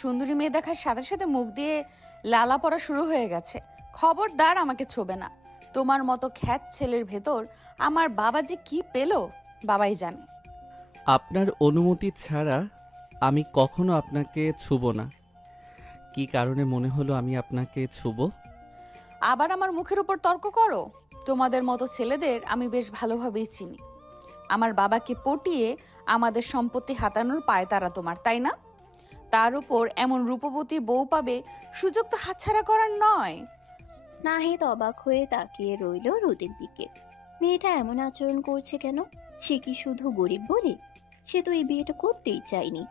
সুন্দরী মেয়ে দেখার সাথে সাথে মুখ দিয়ে লালা পড়া শুরু হয়ে গেছে। খবরদার আমাকে ছোবে না। তোমার মতো খ্যাত ছেলের ভেতর আমার বাবা যে কি পেল বাবাই জানে। আপনার অনুমতি ছাড়া আমি কখনো আপনাকে ছুব না। কি কারণে মনে হলো আমি আপনাকে ছুব? আবার আমার মুখের উপর তর্ক করো। তোমাদের মতো ছেলেদের আমি বেশ ভালোভাবেই চিনি। আমার বাবাকে পটিয়ে আমাদের সম্পত্তি হাতানোর পায়তারা তোমার, তাই না? তার উপর এমন রূপবতী বউ পাবে, সুযোগ তো হাতছাড়া করার নয়। নাহিদ অবাক হয়ে তাকিয়ে রইল রোদের দিকে। মেয়েটা এমন আচরণ করছে কেন? সে কি শুধু গরিব বলে? সে তো এই বিয়েটা করতেই চায়নি।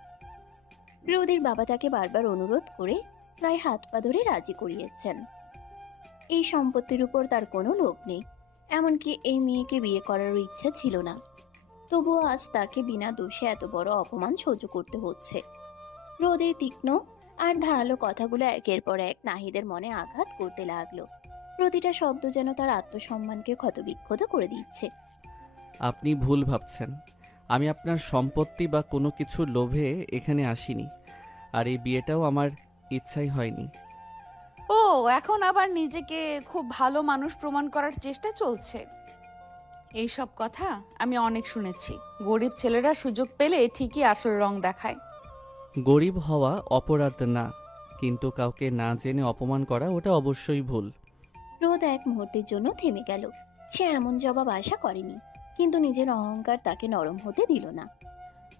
রোদের বাবা তাকে বারবার অনুরোধ করে প্রায় হাত পা ধরে রাজি করিয়েছেন। এই সম্পত্তির উপর তার কোনো লোভ নেই, এমনকি এই মেয়েকে বিয়ে করারও ইচ্ছা ছিল না। তবুও আজ তাকে বিনা দোষে এত বড় অপমান সহ্য করতে হচ্ছে। রোদের তীক্ষ্ণ আর ধারালো কথাগুলো একের পর এক নাহিদের মনে আঘাত করতে লাগলো। প্রতিটা শব্দ যেন তার আত্মসম্মানকে ক্ষতবিক্ষত করে দিচ্ছে। আপনি ভুল ভাবছেন। আমি আপনার সম্পত্তি বা কোনো কিছুর লোভে এখানে আসিনি। আর এই বিয়েটাও আমার ইচ্ছাই হয়নি। ও, এখন আবার নিজেকে খুব ভালো মানুষ প্রমাণ করার চেষ্টা চলছে। এইসব কথা আমি অনেক শুনেছি। গরিব ছেলেরা সুযোগ পেলে ঠিকই আসল রং দেখায়। গরিব হওয়া অপরাধ না, কিন্তু কাউকে না জেনে অপমান করা ওটা অবশ্যই ভুল। রোদ এক মুহূর্তের জন্য থেমে গেল। সে এমন জবাব আশা করেনি, কিন্তু নিজের অহংকার তাকে নরম হতে দিল না।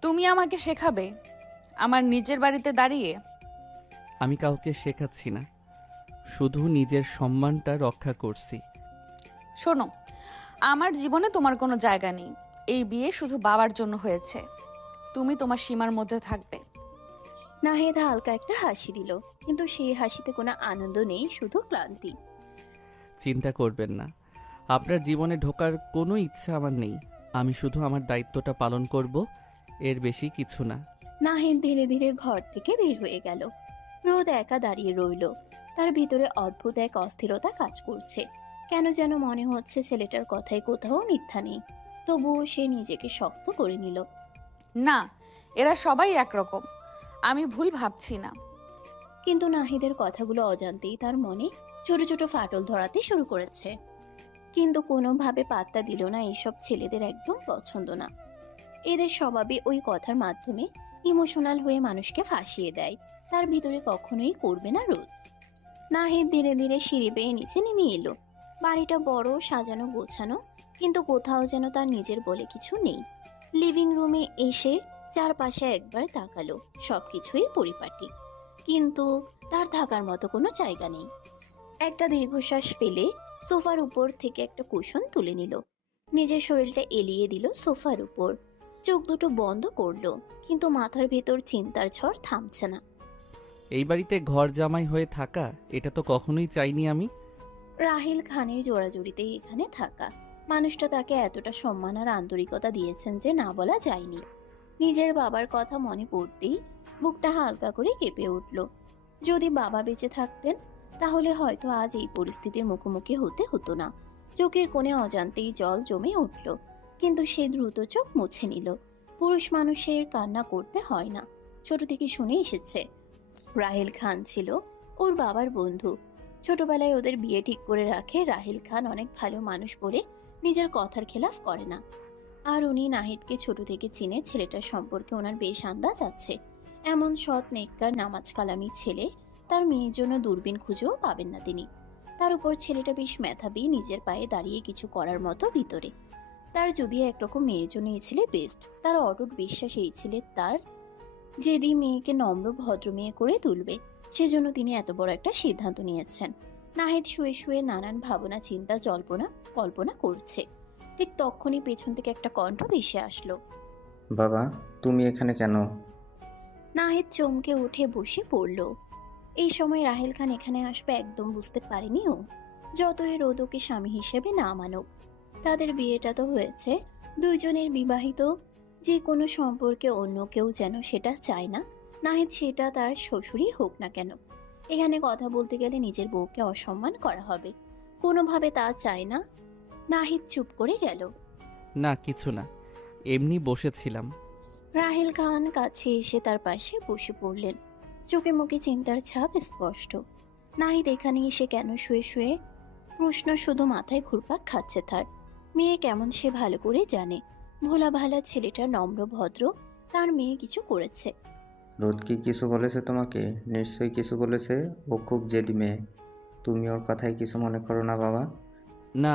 তুমি আমাকে শেখাবে আমার নিজের বাড়িতে দাঁড়িয়ে? আমি কাউকে শেখাচ্ছি না, শুধু নিজের সম্মানটা রক্ষা করছি। শোনো, আমার জীবনে তোমার কোনো জায়গা নেই। এই বিয়ে শুধু বাবার জন্য হয়েছে। তুমি তোমার সীমার মধ্যে থাকবে। নাহিদ হালকা একটা হাসি দিল, কিন্তু সেই হাসিতে কোনো আনন্দ নেই, শুধু ক্লান্তি। চিন্তা করবেন না, আপনার জীবনে ঢোকার কোনো ইচ্ছা আমার নেই। আমি শুধু আমার দায়িত্বটা পালন করব, এর বেশি কিছু না। নাহিদ ধীরে ধীরে ঘর থেকে বের হয়ে গেল। রোদ একা দাঁড়িয়ে রইল। তার ভিতরে অদ্ভুত এক অস্থিরতা কাজ করছে। কেন যেন মনে হচ্ছে ছেলেটার কথায় কোথাও মিথ্যা নেই। তবুও সে নিজেকে শক্ত করে নিল। না, এরা সবাই একরকম। আমি ভুল ভাবছি না। কিন্তু নাহিদের কথাগুলো অজান্তেই তার মনে ছোট ছোট ফাটল ধরাতে শুরু করেছে। কিন্তু কোনোভাবে পাত্তা দিল না। এইসব ছেলেদের একদম পছন্দ না। এদের স্বভাবে ওই কথার মাধ্যমে ইমোশনাল হয়ে মানুষকে ফাঁসিয়ে দেয়। তার ভিতরে কখনোই করবে না রোদ। নাহিদ ধীরে ধীরে সিঁড়ি বেয়ে নিচে নেমে এলো। বাড়িটা বড়, সাজানো গোছানো, কিন্তু কোথাও যেন তার নিজের বলে কিছু নেই। লিভিং রুমে এসে চারপাশে একবার তাকালো। সবকিছুই পরিপাটি, কিন্তু তার থাকার মতো কোনো জায়গা নেই। একটা দীর্ঘশ্বাস ফেলে সোফার উপর থেকে একটা কুশন তুলে নিল। নিজের শরীরটা এলিয়ে দিল সোফার উপর। চোখ দুটো বন্ধ করলো, কিন্তু মাথার ভেতর চিন্তার ঝড় থামছে না। এই বাড়িতে ঘর জামাই হয়ে থাকা, এটা তো কখনোই চাইনি আমি। রাহিল খানের জোড়াজুড়িতেই এখানে থাকা। মানুষটা তাকে এতটা সম্মান আর আন্তরিকতা দিয়েছেন যে না বলা যায়নি। নিজের বাবার কথা মনে পড়তেই বুকটা হালকা করে কেঁপে উঠল। যদি বাবা বেঁচে থাকতেন, তাহলে হয়তো আজ এই পরিস্থিতির মুখোমুখি হতে হতো না। চোখের কোণে অজান্তেই জল জমে উঠল, কিন্তু সে দ্রুত চোখ মুছে নিল। পুরুষ মানুষের কান্না করতে হয় না, ছোট থেকে শুনে এসেছে। রাহিল খান ছিল ওর বাবার বন্ধু। ছোটবেলায় ওদের বিয়ে ঠিক করে রাখে। রাহিল খান অনেক ভালো মানুষ বলে নিজের কথার খেলাফ করে না। আর উনি নাহিদকে ছোট থেকে চিনে। ছেলেটার সম্পর্কে ওনার বেশ আন্দাজ আছে। এমন সৎ নেককার নামাজ কালামি ছেলে তার মেয়ের জন্য দূরবীন খুঁজেও পাবেন না তিনি। তার উপর ছেলেটা বেশ মেধাবী, নিজের পায়ে দাঁড়িয়ে কিছু করার মতো ভিতরে। তার যদি একরকম মেয়ের জন্য এই ছেলে বেস্ট। তার অটুট বিশ্বাস এই ছেলে তার যেদি মেয়েকে নম্র ভদ্র মেয়ে করে তুলবে। সেজন্য তিনি এত বড় একটা সিদ্ধান্ত নিয়েছেন। নাহিদ শুয়ে শুয়ে নানান ভাবনা চিন্তা জল্পনা কল্পনা করছে। ঠিক তখনই পেছন থেকে একটা কণ্ঠ ভেসে আসলো। বাবা, তুমি এখানে কেন? নাহিদ চমকে উঠে বসে পড়ল। এই সময় রাহেল খান এখানে আসবে একদম বুঝতে পারেনি ও। যতই রোদ ওকে স্বামী হিসেবে না মানুক, তাদের বিয়েটা তো হয়েছে। দুইজনের বিবাহিত। যে কোনো সম্পর্কে অন্য কেউ যেন সেটা চায় না। নাহিদ সেটা তার শ্বশুরই হোক না কেন। এখানে কথা বলতে গেলে নিজের বউকে অসম্মান করা হবে। কোনোভাবে তা চায় না। নাহিদ চুপ করে গেল। না, কিছু না, এমনি বসেছিলাম। রাহেল খান কাছে এসে তার পাশে বসে পড়লেন। চোখে মুখে চিন্তার ছাপ স্পষ্ট। নাহিদ এখানে এসে কেন শুয়ে শুয়ে প্রশ্ন শুধু মাথায় ঘুরপাক খাচ্ছে তার। মেয়ে কেমন সে ভালো করে জানে। ভোলা ভালা ছেলেটা নম্র ভদ্র, তার মেয়ে কিছু করেছে। রোদ কি কিছু বলেছে তোমাকে? নিশ্চয়ই কিছু বলেছে। ও খুব জেদি মেয়ে। তুমি ওর কথায় কিছু মনে করো না বাবা। না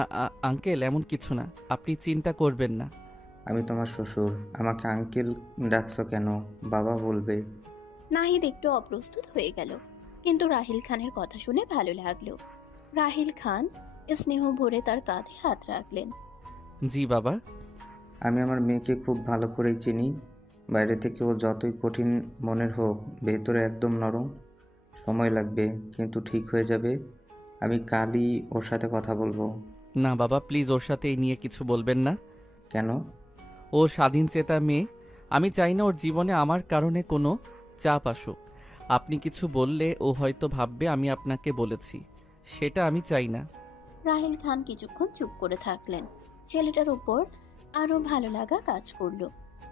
আঙ্কেল, এমন কিছু না, আপনি চিন্তা করবেন না। আমি তোমার শ্বশুর, আমাকে আঙ্কেল ডাকছো কেন? বাবা বলবে। নাহিদ একটু অপ্রস্তুত হয়ে গেল, কিন্তু রাহিল খানের কথা শুনে ভালো লাগলো। রাহিল খান স্নেহ ভরে তার কাঁধে হাত রাখলেন। জি বাবা। আমি আমার মেয়েকে খুব ভালো করেই চিনি। বাইরে থেকে ও যতই কঠিন মনের হোক, ভেতরে একদম নরম। সময় লাগবে, কিন্তু ঠিক হয়ে যাবে। আমি কালই ওর সাথে কথা বলবো। না বাবা, প্লিজ ওর সাথে এই নিয়ে কিছু বলবেন না। কেন? ও স্বাধীন চেতা মেয়ে। আমি চাই না ওর জীবনে আমার কারণে কোনো চাপ আসুক। আপনি কিছু বললে ও হয়তো ভাববে আমি আপনাকে বলেছি, সেটা আমি চাই না। রাহিল খান কিছুক্ষণ চুপ করে থাকলেন। ছেলেটার উপর আরো ভালো লাগা কাজ করলো।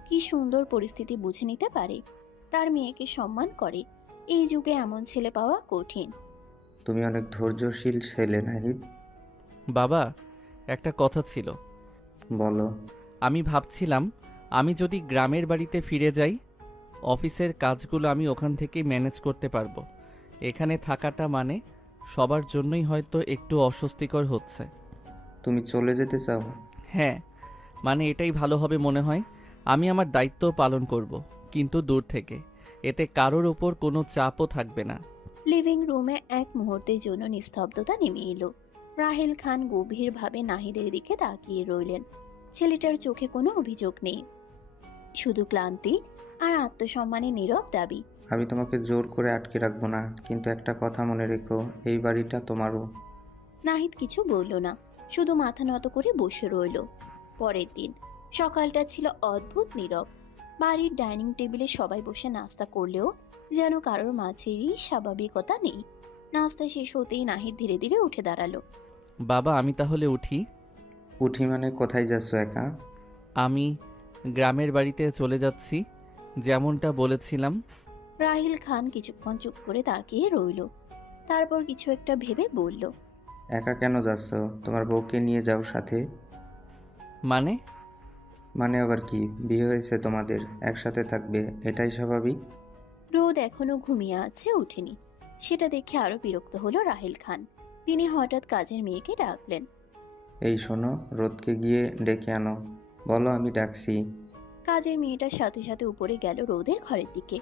কি সুন্দর পরিস্থিতি বুঝে নিতে পারে, তার মেয়েকে সম্মান করে। এই যুগে এমন ছেলে পাওয়া কঠিন। তুমি অনেক ধৈর্যশীল ছেলে নাহিদ। বাবা, একটা কথা ছিল। বলো। আমি ভাবছিলাম আমি যদি গ্রামের বাড়িতে ফিরে যাই, অফিসের কাজগুলো আমি ওখান থেকেই ম্যানেজ করতে পারবো। এখানে থাকাটা মানে সবার জন্যই হয়তো একটু অস্বস্তিকর হচ্ছে। তুমি চলে যেতে চাও? হ্যাঁ, মানে এটাই ভালো হবে মনে হয়। আমি আমার দায়িত্ব পালন করব, কিন্তু দূর থেকে। এতে কারোর ওপর কোনো চাপও থাকবে না। লিভিং রুমে এক মুহূর্তের জন্য নিস্তব্ধতা নেমে এলো। রাহিল খান গভীরভাবে নাহিদের দিকে তাকিয়ে রইলেন। ছেলেটার চোখে কোনো অভিযোগ নেই, শুধু ক্লান্তি আর আত্মসম্মানের নীরব দাবি। আমি তোমাকে জোর করে আটকে রাখবো না, কিন্তু একটা কথা মনে রেখো, এই বাড়িটা তোমারও। নাহিদ কিছু বলল না, শুধু মাথা নত করে বসে রইল। পরের দিন সকালটা ছিল অদ্ভুত নীরব। বাড়ির ডাইনিং টেবিলে সবাই বসে নাস্তা করলেও যেন কারোর মাঝেরই স্বাভাবিকতা নেই। নাস্তা শেষ হতেই নাহিদ ধীরে ধীরে উঠে দাঁড়ালো। বাবা, আমি তাহলে উঠি। উঠি মানে কোথায় যাচ্ছ একা? আমি গ্রামের বাড়িতে চলে যাচ্ছি, যেমনটা বলেছিলাম। রাহিল খান কিছুক্ষণ চুপ করে তাকিয়ে রইল, তারপর কিছু একটা ভেবে বলল, একা কেন যাচ্ছ? তোমার বউকে নিয়ে যাও সাথে। মানে? মানে আবার কি? বিয়ে হয়েছে তোমাদের, একসাথে থাকবে, এটাই স্বাভাবিক। রোদ এখনো ঘুমিয়ে আছে, ওঠেনি। সেটা দেখে আরো বিরক্ত হলো রাহিল খান। তিনি হঠাৎ কাজের মেয়েকে ডাকলেন। এই শোনো, রোদকে গিয়ে ডেকে আনো। বলো আমি ডাকছি। কাজের মেয়েটার সাথে সাথে উপরে গেল রোদের ঘরের দিকে।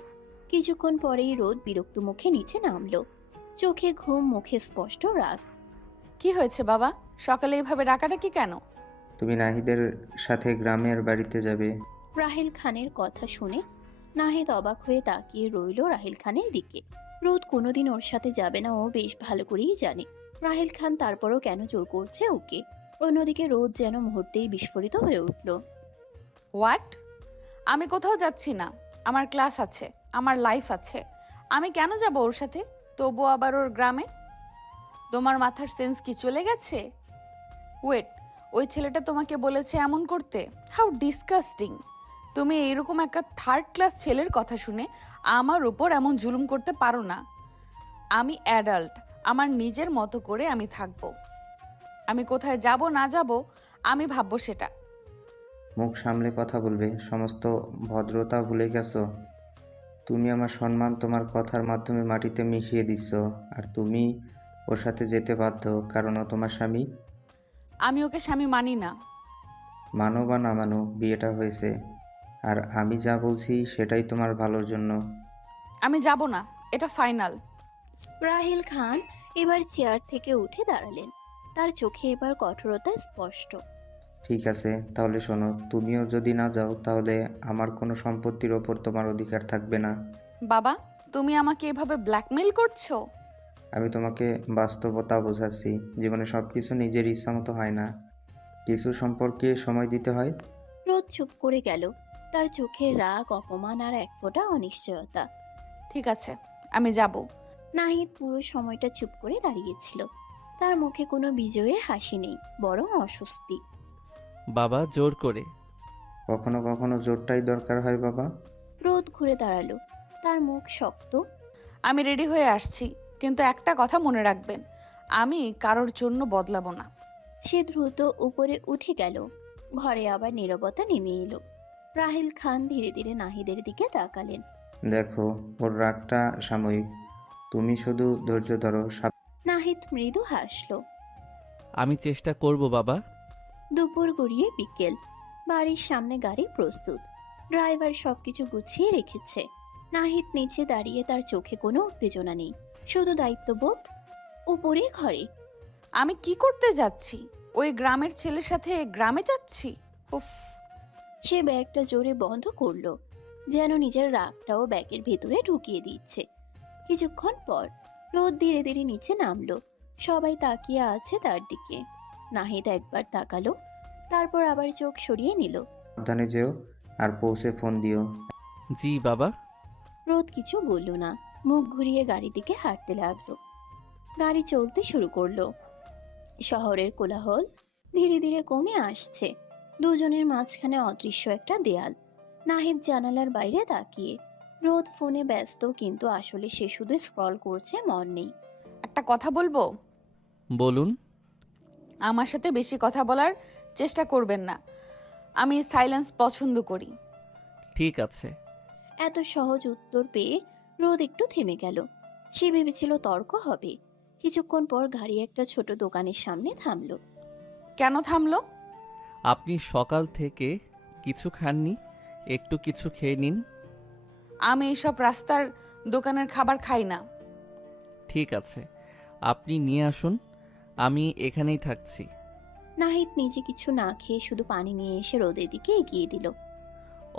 কিছুক্ষণ পরেই রোদ বিরক্ত মুখে নিচে নামলো। চোখে ঘুম, মুখে স্পষ্ট রাগ। কি হয়েছে বাবা? সকালে এইভাবে ডাকাডাকি কেন? তুমি নাহিদের সাথে গ্রামের বাড়িতে যাবে। রাহিল খানের কথা শুনে নাহিদ অবাক হয়ে তাকিয়ে রইল রাহিল খানের দিকে। রোদ কোনোদিন ওর সাথে যাবে না, ও বেশ ভালো করেই জানে। রাহিল খান তারপরও কেন জোর করছে ওকে। অন্যদিকে রোদ যেন মুহূর্তেই বিস্ফোরিত হয়ে উঠল। হোয়াট? আমি কোথাও যাচ্ছি না। আমার ক্লাস আছে, আমার লাইফ আছে। আমি কেন যাব ওর সাথে? তবু আবার ওর গ্রামে? তোমার মাথার সেন্স কি চলে গেছে? ওয়েট, ওই ছেলেটা তোমাকে বলেছে এমন করতে? How disgusting! তুমি এইরকম একটা থার্ড ক্লাস ছেলের কথা শুনে আমার উপর এমন জুলুম করতে পারো না। আমি অ্যাডাল্ট, আমার নিজের মতো করে আমি থাকবো। আমি কোথায় যাব না যাব আমি ভাববো সেটা। মুখ সামলে কথা বলবে, সমস্ত ভদ্রতা ভুলে গেছো। তুমি আমার সম্মান তোমার কথার মাধ্যমে মাটিতে মিশিয়ে দিচ্ছ। আর তুমি ওর সাথে যেতে বাধ্য, কারণ ও তোমার স্বামী। আমি ওকে স্বামী মানি না। মানো বা না মানো, বিয়েটা হয়েছে। আর আমি যা বলছি সেটাই তোমার ভালোর জন্য। আমি যাব না, এটা ফাইনাল। রাহিল খান এবার চেয়ার থেকে উঠে দাঁড়ালেন। তার চোখে এবার কঠোরতা স্পষ্ট। ঠিক আছে, তাহলে শোনো, তুমিও যদি না যাও তাহলে আমার কোনো সম্পত্তির ওপর তোমার অধিকার থাকবে না। বাবা, তুমি আমাকে এভাবে ব্ল্যাকমেল করছো? আমি তোমাকে বাস্তবতা বোঝাচ্ছি। জীবনে সব কিছু নিজের ইচ্ছা মতো হয় না, কিছু সম্পর্কে সময় দিতে হয়। রোদ চুপ করে গেল, তার চোখে রাগ, অপমান আর এক ফোঁটা অনিশ্চয়তা। ঠিক আছে, আমি যাব। নাহিদ পুরো সময়টা চুপ করে দাঁড়িয়েছিল। তার মুখে কোনো বিজয়ের হাসি নেই, বরং অস্বস্তি। বাবা, জোর করে। কখনো কখনো জোরটাই দরকার হয় বাবা। রোদ ঘুরে দাঁড়ালো, তার মুখ শক্ত। আমি রেডি হয়ে আসছি, কিন্তু একটা কথা মনে রাখবেন, আমি কারোর জন্য বদলাবো না। সে দ্রুত উপরে উঠে গেল। ঘরে আবার নীরবতা নেমে এলো। রাহিল খান ধীরে ধীরে নাহিদের দিকে তাকালেন। দেখো, ওর রাগটা সাময়িক, তুমি শুধু ধৈর্য ধরো। নাহিদ মৃদু হাসল। আমি চেষ্টা করব বাবা। দুপুর গড়িয়ে বিকেল। বাড়ির সামনে গাড়ি প্রস্তুত। ড্রাইভার সবকিছু গুছিয়ে রেখেছে। নাহিদ নিচে দাঁড়িয়ে, তার চোখে কোনো উত্তেজনা নেই, শুধু দায়িত্ববোধ। উপরে ঘরে আমি কি করতে যাচ্ছি? ওই গ্রামের ছেলের সাথে গ্রামে যাচ্ছি? উফ। সে ব্যাগটা জোরে বন্ধ করলো, যেন নিজের রাগটাও ব্যাগের ভেতরে ঢুকিয়ে দিচ্ছে। কিছুক্ষণ পর রোদ ধীরে ধীরে নিচে নামলো। সবাই তাকিয়ে আছে তার দিকে। নাহিদ একবার তাকালো, তারপর আবার চোখ সরিয়ে নিল। সাবধানে যেও, আর পৌঁছে ফোন দিও। জি বাবা। রোদ কিছু বলল না, মুখ ঘুরিয়ে গাড়ি দিকে হাঁটতে লাগলো। গাড়ি চলতে শুরু করলো। শহরের কোলাহল ধীরে ধীরে কমে আসছে। দুজনের মাঝখানে অদৃশ্য একটা দেয়াল। নাহিদ জানালার বাইরে তাকিয়ে। রোদ ফোনে ব্যস্ত, কিন্তু আসলে সে শুধু স্ক্রল করছে, মন নেই। একটা কথা বলবো? বলুন। আমার সাথে বেশি কথা বলার চেষ্টা করবেন না। আমি সাইলেন্স পছন্দ করি। ঠিক আছে। এত সহজ উত্তর পেয়ে রোদ একটু থেমে গেল। সে ভেবেছিল তর্ক হবে। কিছুক্ষণ পর গাড়ি একটা ছোট দোকানের সামনে থামলো। কেন থামলো? আপনি সকাল থেকে কিছু খাননি, একটু কিছু খেয়ে নিন। আমি এইসব রাস্তার দোকানের খাবার খাই না। ঠিক আছে, আপনি নিয়ে আসুন, আমি এখানেই থাকছি। নাহিদ নিজে কিছু না খেয়ে শুধু পানি নিয়ে এসে রোদের দিকে এগিয়ে দিল।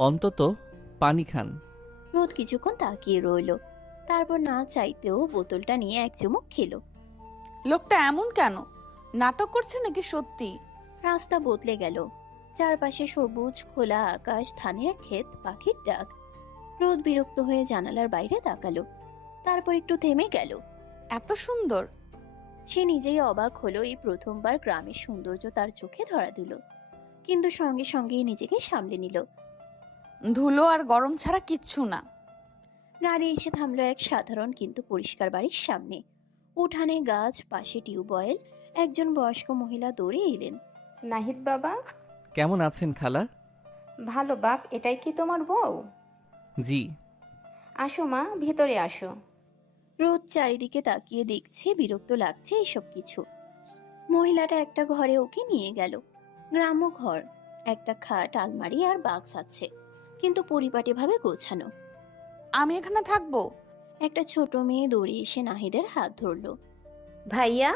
অন্তত পানি খান। রোদ কিছুক্ষণ তাকিয়ে রইল, তারপর না চাইতেও বোতলটা নিয়ে এক চুমুক খেলো। লোকটা এমন কেন? নাটক করছে নাকি সত্যি? রাস্তা বদলে গেল। চারপাশে সবুজ খোলা আকাশ, ধানের ক্ষেত, পাখির ডাক। রোদ বিরক্ত হয়ে জানালার বাইরে তাকালো, তারপর একটু থেমে গেল। এত সুন্দর! সে নিজেই অবাক হলো, এই প্রথমবার গ্রামের সৌন্দর্য তার চোখে ধরা দিল। কিন্তু সঙ্গে সঙ্গেই নিজেকে সামলে নিল। ধুলো আর গরম ছাড়া কিচ্ছু না। গাড়ি এসে থামলো এক সাধারণ কিন্তু পরিষ্কার বাড়ির সামনে। উঠানে গাছ, পাশে টিউবওয়েল। একজন বয়স্ক মহিলা দৌড়ে এলেন। নাহিদ বাবা। কেমন আছেন খালা? ভালো বাপ, এটাই কি তোমার বউ? জি। আসো মা, ভিতরে আসো। রোদ চারিদিকে তাকিয়ে দেখছে, বিরক্ত লাগছে এসব কিছু। মহিলাটা একটা ঘরে ওকে নিয়ে গেল। গ্রাম্য ঘর, একটা খাট, আলমারি আর বাক্স আছে, কিন্তু পরিপাটিভাবে গোছানো। আমি এখানে থাকবো? একটা ছোট মেয়ে দৌড়ে এসে নাহিদের হাত ধরলো। ভাইয়া,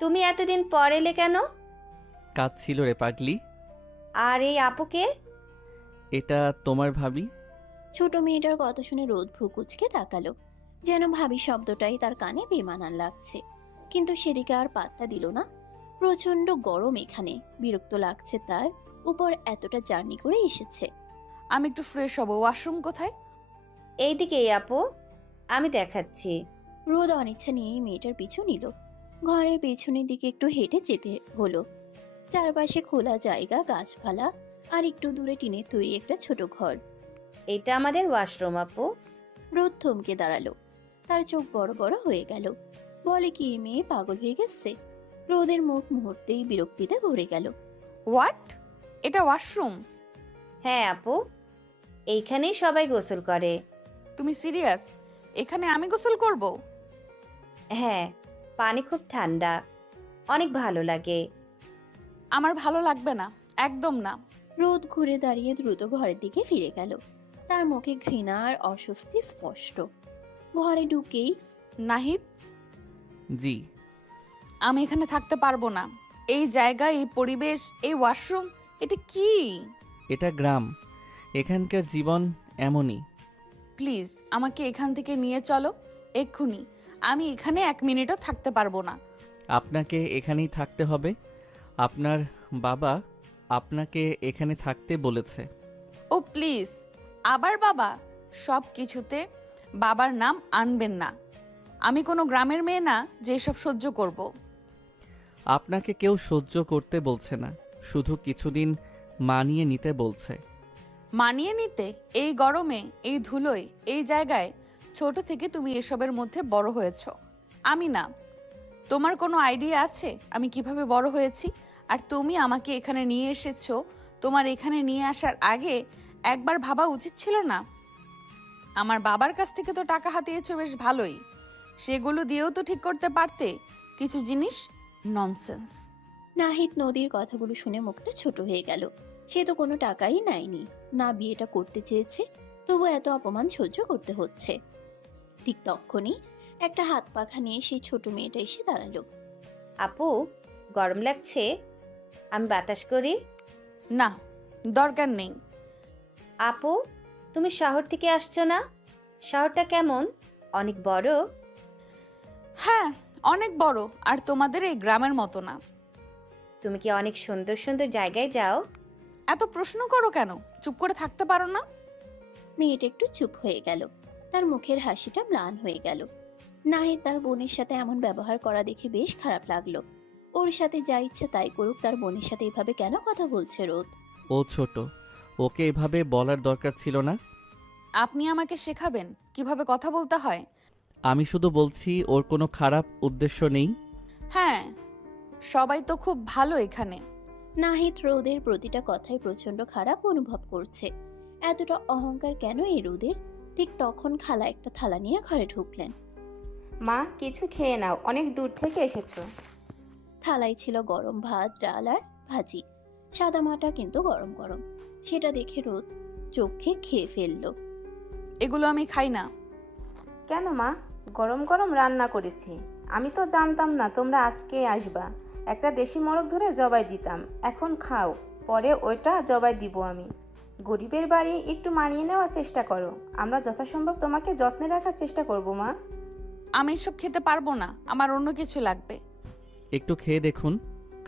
তুমি এতদিন পর এলে কেন? কাজ ছিল রে পাগলি। আর এই আপুকে? এটা তোমার ভাবি। ছোট মেয়েটার কথা শুনে রোদ ভ্রু কুঁচকে তাকালো, যেন ভাবি শব্দটাই তার কানে বেমানান লাগছে। কিন্তু সেদিকে আর পাত্তা দিল না। প্রচন্ড গরম এখানে, বিরক্ত লাগছে তার উপর, এতটা জার্নি করে এসেছে। আমি একটু ফ্রেশ হব। ওয়াশরুম কোথায়? এইদিকেই আপু, আমি দেখাচ্ছি। রোদ অনিচ্ছা নিয়ে মেয়েটার পিছু নিল। ঘরের পেছনের দিকে একটু হেঁটে যেতে হলো। চারপাশে খোলা জায়গা, গাছপালা, আর একটু দূরে টিনের তৈরি একটা ছোট ঘর। এটা আমাদের ওয়াশরুম আপু। রোদ থমকে দাঁড়ালো, তার চোখ বড় বড় হয়ে গেল। বলে কি, এই মেয়ে পাগল হয়ে গেছে? রোদের মুখ মুহূর্তেই বিরক্তিতে ভরে গেল। হোয়াট? এটা ওয়াশরুম? হ্যাঁ আপু, এইখানেই সবাই গোসল করে। তুমি সিরিয়াস? এখানে আমি গোসল করব? হ্যাঁ, পানি খুব ঠান্ডা, অনেক ভালো লাগে। আমার ভালো লাগবে না, একদম না। রোদ ঘুরে দাঁড়িয়ে দ্রুত ঘরের দিকে ফিরে গেল। তার মুখে ঘৃণা আর অস্বস্তি স্পষ্ট। ঘরে ঢুকেই, নাহিদ, জি। আমি এখানে থাকতে পারবো না। এই জায়গা, এই পরিবেশ, এই ওয়াশরুম, এটা কি? এটা গ্রাম, এখানকার জীবন এমনই। প্লিজ আমাকে এখান থেকে নিয়ে চলো, এক্ষুনি। আমি এখানে 1 মিনিটও থাকতে পারবো না। আপনাকে এখানেই থাকতে হবে। আপনার বাবা আপনাকে এখানে থাকতে বলেছে। ও প্লিজ, আবার বাবা? সব কিছুতে বাবার নাম আনবেন না। আমি কোনো গ্রামের মেয়ে না যে এসব সহ্য করব। আপনাকে কেউ সহ্য করতে বলছে না, শুধু কিছুদিন মানিয়ে নিতে বলছে। মানিয়ে নিতে? এই গরমে, এই ধুলোয়, এই জায়গায়? ছোট থেকে তুমি এসবের মধ্যে বড় হয়েছো, আমি না। তোমার কোনো আইডিয়া আছে আমি কিভাবে বড় হয়েছি? আর তুমি আমাকে এখানে নিয়ে এসেছো, তোমার এখানে নিয়ে আসার আগে একবার ভাবা উচিত ছিল না? আমার বাবার কাছ থেকে তো টাকা হাতিয়েছো বেশ ভালোই, সেগুলো দিয়েও তো ঠিক করতে পারতে কিছু জিনিস। ননসেন্স। নাহিদ নদীর কথাগুলো শুনে মুখটা ছোট হয়ে গেল। সে তো কোনো টাকাই নেয়নি, না বিয়েটা করতে চেয়েছে, তবু এত অপমান সহ্য করতে হচ্ছে। ঠিক তখনই একটা হাত পাখা নিয়ে সেই ছোট মেয়েটা এসে দাঁড়ালো। আপু, গরম লাগছে? আমি বাতাস করি? না, দরকার নেই। আপু, তুমি শহর থেকে আসছো না? শহরটা কেমন? অনেক বড়? হ্যাঁ, অনেক বড়, আর তোমাদের এই গ্রামের মতো না। তুমি কি অনেক সুন্দর সুন্দর জায়গায় যাও? এত প্রশ্ন করো কেন? চুপ করে থাকতে পারো না? মেয়েটা একটু চুপ হয়ে গেল। তার মুখের হাসিটা ম্লান হয়ে গেল। নাহিদ তার বোনের সাথে এমন ব্যবহার করা দেখে বেশ খারাপ লাগলো। ওর সাথে যা ইচ্ছে তাই করুক, তার বোনের সাথে এভাবে কেন কথা বলছে রোদ? ও ছোট, ওকে এভাবে বলার দরকার ছিল না। আপনি আমাকে শেখাবেন কিভাবে কথা বলতে হয়? আমি শুধু বলছি ওর কোনো খারাপ উদ্দেশ্য নেই। হ্যাঁ, সবাই তো খুব ভালো এখানে। নাহিদ রোদের প্রতিটা কথাই প্রচন্ড খারাপ অনুভব করছে। এতটা অহংকার কেন এই রোদের? ঠিক তখন খালা একটা থালা নিয়ে ঘরে ঢুকলেন। মা, কিছু খেয়ে নাও, অনেক দূর থেকে এসেছো। থালায় ছিল গরম ভাত, ডাল আর ভাজি, সাদামাটা কিন্তু গরম গরম। সেটা দেখে রোদ চোখে খেয়ে ফেললো। এগুলো আমি খাই না। কেন মা? গরম গরম রান্না করেছি। আমি তো জানতাম না তোমরা আজকে আসবা। একটা দেশি মোরগ ধরে জবাই দিতাম, এখন খাও, পরে ওইটা জবাই দিব আমি। গরিবের বাড়ি, একটু মানিয়ে নেওয়ার চেষ্টা করো। আমরা যথাসম্ভব তোমাকে যত্নে রাখার চেষ্টা করব মা। আমি এসব খেতে পারবো না, আমার অন্য কিছু লাগবে। একটু খেয়ে দেখুন,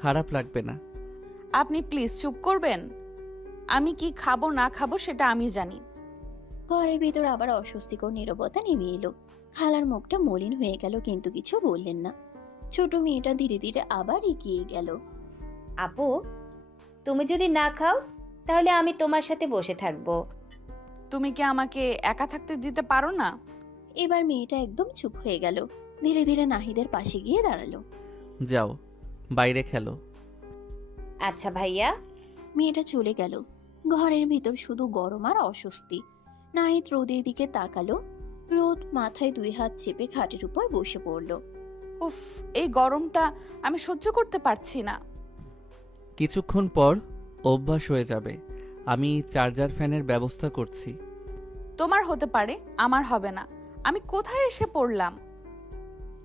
খারাপ লাগবে না। আপনি প্লিজ চুপ করবেন? আমি কি খাবো না খাবো সেটা আমি জানি। ঘরের ভিতর আবার অস্বস্তিকর নীরবতা নেমে এলো। খালার মুখটা মলিন হয়ে গেল, কিন্তু কিছু বললেন না। ছোট মেয়েটা ধীরে ধীরে আবার এগিয়ে গেল। আপু, তুমি যদি না খাও তাহলে আমি তোমার সাথে বসে থাকবো। তুমি কি আমাকে একা থাকতে দিতে পারো না? এবার মেয়েটা একদম চুপ হয়ে গেল। ধীরে ধীরে নাহিদের পাশে গিয়ে দাঁড়ালো। যাও, বাইরে খেলো। আচ্ছা ভাইয়া। মেয়েটা চলে গেল। ঘরের ভিতর শুধু গরম আর অস্বস্তি। নাহিদ রোদের দিকে তাকালো। রোদ মাথায় 2 হাত চেপে খাটের উপর বসে পড়ল। উফ, এই গরমটা আমি সহ্য করতে পারছি না। কিছুক্ষণ পর অভ্যাস হয়ে যাবে। আমি চার্জার ফ্যানের ব্যবস্থা করছি। তোমার হতে পারে, আমার হবে না। আমি কোথায় এসে পড়লাম?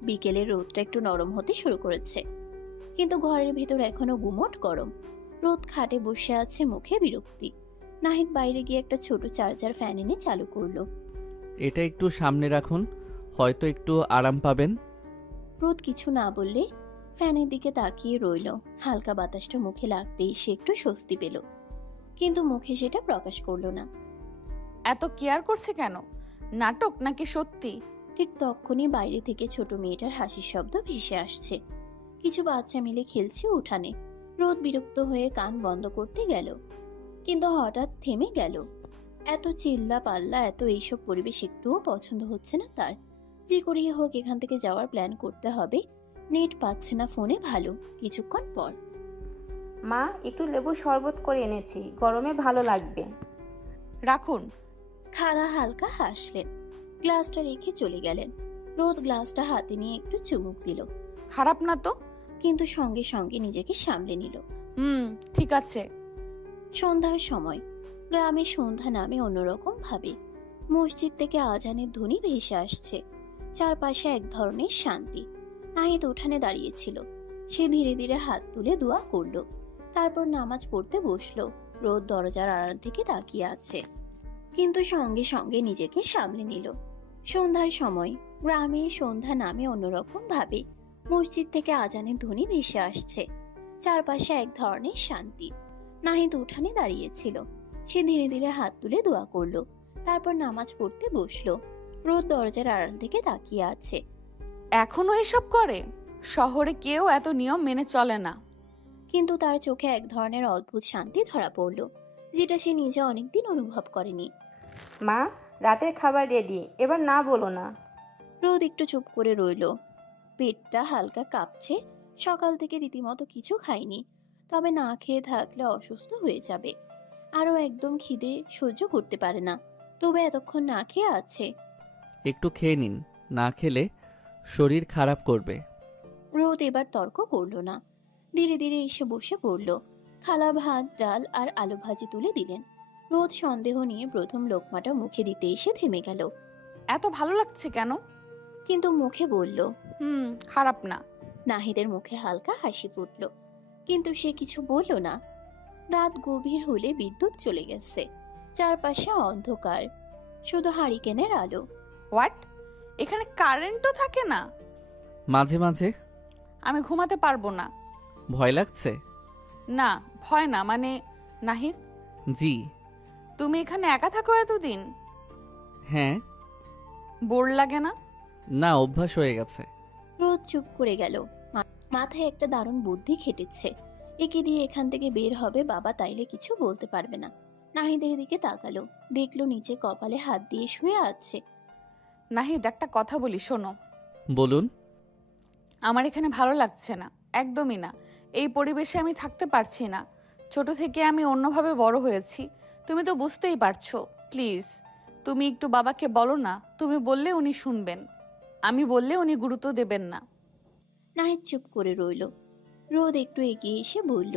বিকেলের রোদটা একটু নরম হতে শুরু করেছে, কিন্তু ঘরের ভিতর এখনো গুমোট গরম। রোদ খাটে বসে আছে, মুখে বিরক্তি। নাহিদ বাইরে গিয়ে একটা ছোট চার্জার ফ্যান এনে চালু করলো। এটা একটু সামনে রাখুন, হয়তো একটু আরাম পাবেন। রোদ কিছু না বললে ফ্যানের দিকে তাকিয়ে রইল। হালকা বাতাসটা মুখে লাগতেই সে একটু স্বস্তি পেল, কিন্তু মুখে সেটা প্রকাশ করলো না। এত কেয়ার করছে কেন? নাটক নাকি সত্যি? ঠিক তখনই বাইরে থেকে ছোট মেয়েটার হাসির শব্দ ভেসে আসছে। কিছু বাচ্চা মিলে খেলছে উঠানে। রোদ বিরক্ত হয়ে কান বন্ধ করতে গেল, কিন্তু হঠাৎ থেমে গেল। এত চিল্লা পাল্লা, এত এইসব পরিবেশ একটুও পছন্দ হচ্ছে না তার। যে করেই হোক এখান থেকে যাওয়ার প্ল্যান করতে হবে। নেট পাচ্ছে না ফোনে ভালো। কিছুক্ষণ পর মা, একটু লেবু শরবত করে এনেছি, গরমে ভালো লাগবে। রাখুন। খালা হালকা হাসলেন, গ্লাসটা রেখে চলে গেলেন। রোদ গ্লাসটা হাতে নিয়ে একটু চুমুক দিল, খারাপ না তো? কিন্তু সঙ্গে সঙ্গে নিজেকে সামলে নিল। ঠিক আছে। সন্ধ্যার সময় গ্রামে সন্ধ্যা নামে অন্যরকম ভাবে। মসজিদ থেকে আজানের ধ্বনি ভেসে আসছে। চারপাশে এক ধরনের শান্তি। নাহিদ উঠানে দাঁড়িয়েছিল। সে ধীরে ধীরে হাত তুলে দোয়া করলো, তারপর নামাজ পড়তে বসলো। রোদ দরজার আড়াল থেকে তাকিয়ে আছে, কিন্তু সঙ্গে সঙ্গে নিজেকে সামলে নিল। সন্ধ্যার সময় গ্রামে সন্ধ্যা নামে অন্যরকম ভাবে। মসজিদ থেকে আজানের ধ্বনি ভেসে আসছে। চারপাশে এক ধরনের শান্তি। নাহিদ উঠানে দাঁড়িয়েছিল। সে ধীরে ধীরে হাত তুলে দোয়া করলো, তারপর নামাজ পড়তে বসলো। রোদ দরজার আড়াল থেকে তাকিয়ে আছে। এখনো এসব করে? শহরে কেউ এত নিয়ম মেনে চলে না। কিন্তু তার চোখে এক ধরনের অদ্ভুত শান্তি ধরা পড়ল, যেটা সে নিজে অনেকদিন অনুভব করেনি। মা, রাতের খাবার রেডি, এবার না বলো না। রোদ একটু চুপ করে রইল। পেটটা হালকা কাঁপছে। সকাল থেকে রীতিমতো কিছু খায়নি, তবে না খেয়ে থাকলে অসুস্থ হয়ে যাবে। আরও একদম খিদে সহ্য করতে পারে না, তবে এতক্ষণ না খেয়ে আছে। একটু খেয়ে নিন, না খেলে শরীর খারাপ করবে। রোদ এবার তর্ক করল না, ধীরে ধীরে এসে বসে পড়ল। খালা ভাত, ডাল আর আলু ভাজি তুলে দিলেন। রোদ সন্দেহ নিয়ে প্রথম লোকমাটা মুখে দিতে এসে থেমে গেল, এত ভালো লাগছে কেন? কিন্তু মুখে বলল। খারাপ না। নাহিদের মুখে হালকা হাসি ফুটল, কিন্তু সে কিছু বলল না। রাত গভীর হলে বিদ্যুৎ চলে গেছে, চারপাশে অন্ধকার, শুধু হারিকেনের আলো। হোয়াট? এখানে কারেন্টও থাকে না? মাঝে মাঝে। আমি ঘুমাতে পারবো না। ভয় লাগছে? না, ভয় না, মানে নাহিদ, জি। তুমি এখানে একা থাকো এতদিন? হ্যাঁ। বোর লাগে না? না, অভ্যাস হয়ে গেছে। রোদ চুপ করে গেল। মাথায় একটা দারুণ বুদ্ধি খেটেছে। একে দিয়ে এখান থেকে বের হবে বাবা তাইলে কিছু বলতে পারবে না। নাহিদের দিকে তাকালো, দেখলো নিচে কপালে হাত দিয়ে শুয়ে আছে। নাহিদ, একটা কথা বলি, শোনো। বলুন। আমার এখানে ভালো লাগছে না, একদমই না। এই পরিবেশে আমি থাকতে পারছি না। ছোট থেকে আমি অন্যভাবে বড় হয়েছি, তুমি তো বুঝতেই পারছো। প্লিজ তুমি একটু বাবাকে বলো না। তুমি বললে উনি শুনবেন, আমি বললে উনি গুরুত্ব দেবেন না। নাহিদ চুপ করে রইল। রোদ একটু এগিয়ে এসে বলল,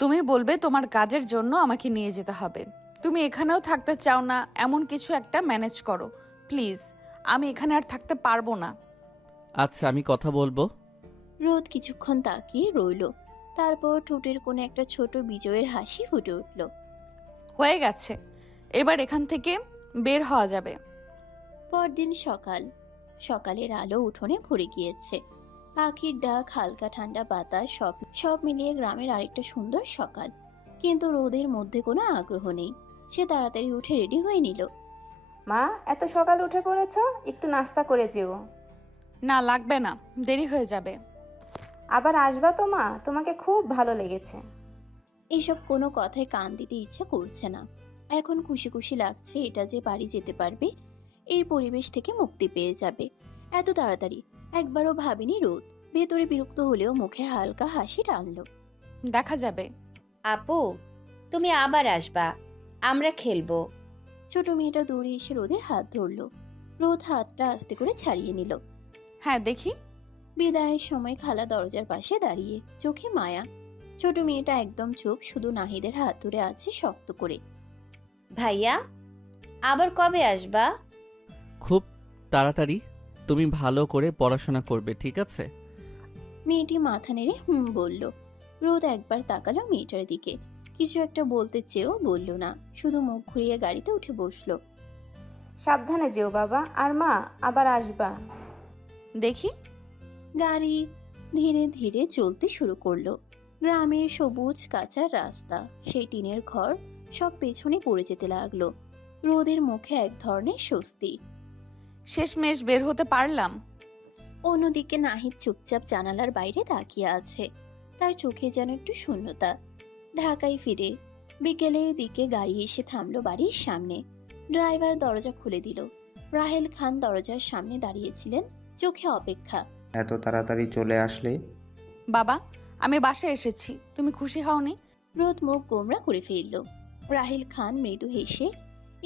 তুমি বলবে তোমার কাজের জন্য আমাকে নিয়ে যেতে হবে। তুমি এখানেও থাকতে চাও না, এমন কিছু একটা ম্যানেজ করো প্লিজ। আমি এখানে আর থাকতে পারবো না। আচ্ছা, আমি কথা বলবো। রোদ কিছুক্ষণ তাকিয়ে রইল, তারপর ঠোঁটের কোণে একটা ছোট বিজয়ের হাসি ফুটে উঠল। হয়ে গেছে, এবার এখান থেকে বের হওয়া যাবে। পরদিন সকাল। সকালের আলো উঠোনে ভরে গিয়েছে। পাখির ডাক, হালকা ঠান্ডা বাতাস, সব মিলিয়ে গ্রামের আরেকটা সুন্দর সকাল। কিন্তু রোদের মধ্যে কোনো আগ্রহ নেই। সে তাড়াতাড়ি উঠে রেডি হয়ে নিল। মা, এত সকাল উঠে পড়েছো, একটু নাস্তা করে যেও। না, লাগবে না, দেরি হয়ে যাবে। আবার আসবা তো মা, তোমাকে খুব ভালো লেগেছে। এইসব কোনো কথায় কান দিতে ইচ্ছে করছে না। এখন খুশি খুশি লাগছে এটা যে বাড়ি যেতে পারবে, এই পরিবেশ থেকে মুক্তি পেয়ে যাবে। এত তাড়াতাড়ি একবারও ভাবিনি রোদ। ভেতরে বিরক্ত হলেও মুখে হালকা হাসি টানলো। দেখা যাবে। আপু, তুমি আবার আসবা, আমরা খেলবো। ছোট মেয়েটা দৌড়ে এসে রোদের হাত ধরলো। রোদ হাতটা আস্তে করে ছাড়িয়ে নিল। হ্যাঁ, দেখি। বিদায়ের সময় খালা দরজার পাশে দাঁড়িয়ে, চোখে মায়া। ছোট মেয়েটা একদম চুপ, শুধু নাহিদের হাত ধরে আছে শক্ত করে। ভাইয়া, আবার কবে আসবা? খুব তাড়াতাড়ি। তুমি ভালো করে পড়াশোনা করবে, ঠিক আছে? মেয়েটি মাথা নেড়ে বলল। রোদ একবার তাকালো মেয়েটার দিকে, কিছু একটা বলতে চেয়েও বলল না, শুধু মুখ ঘুরিয়ে গাড়িতে উঠে বসলো। সাবধানে যেও বাবা, আর মা আবার আসবা। দেখি। গাড়ি ধীরে ধীরে চলতে শুরু করলো। গ্রামের সবুজ কাঁচা রাস্তা, সেই টিনের ঘর, সব পেছনে পড়ে যেতে লাগলো। রোদের মুখে এক ধরনের স্বস্তি। শেষমেশ বের হতে পারলাম। অন্যদিকে নাহিদ চুপচাপ জানালার বাইরে তাকিয়ে আছে, তার চোখে যেন একটু শূন্যতা। ঢাকায় ফিরে বিকেলের দিকে গাড়ি এসে থামলো বাড়ির সামনে। ড্রাইভার দরজা খুলে দিল। রাহেল খান দরজার সামনে দাঁড়িয়েছিলেন, চোখে অপেক্ষা। এত তাড়াতাড়ি চলে আসলে? বাবা, আমি বাসায় এসেছি, তুমি খুশি হওনি? রোদ মুখ গোমরা করে ফেলল। রাহেল খান মৃদু হেসে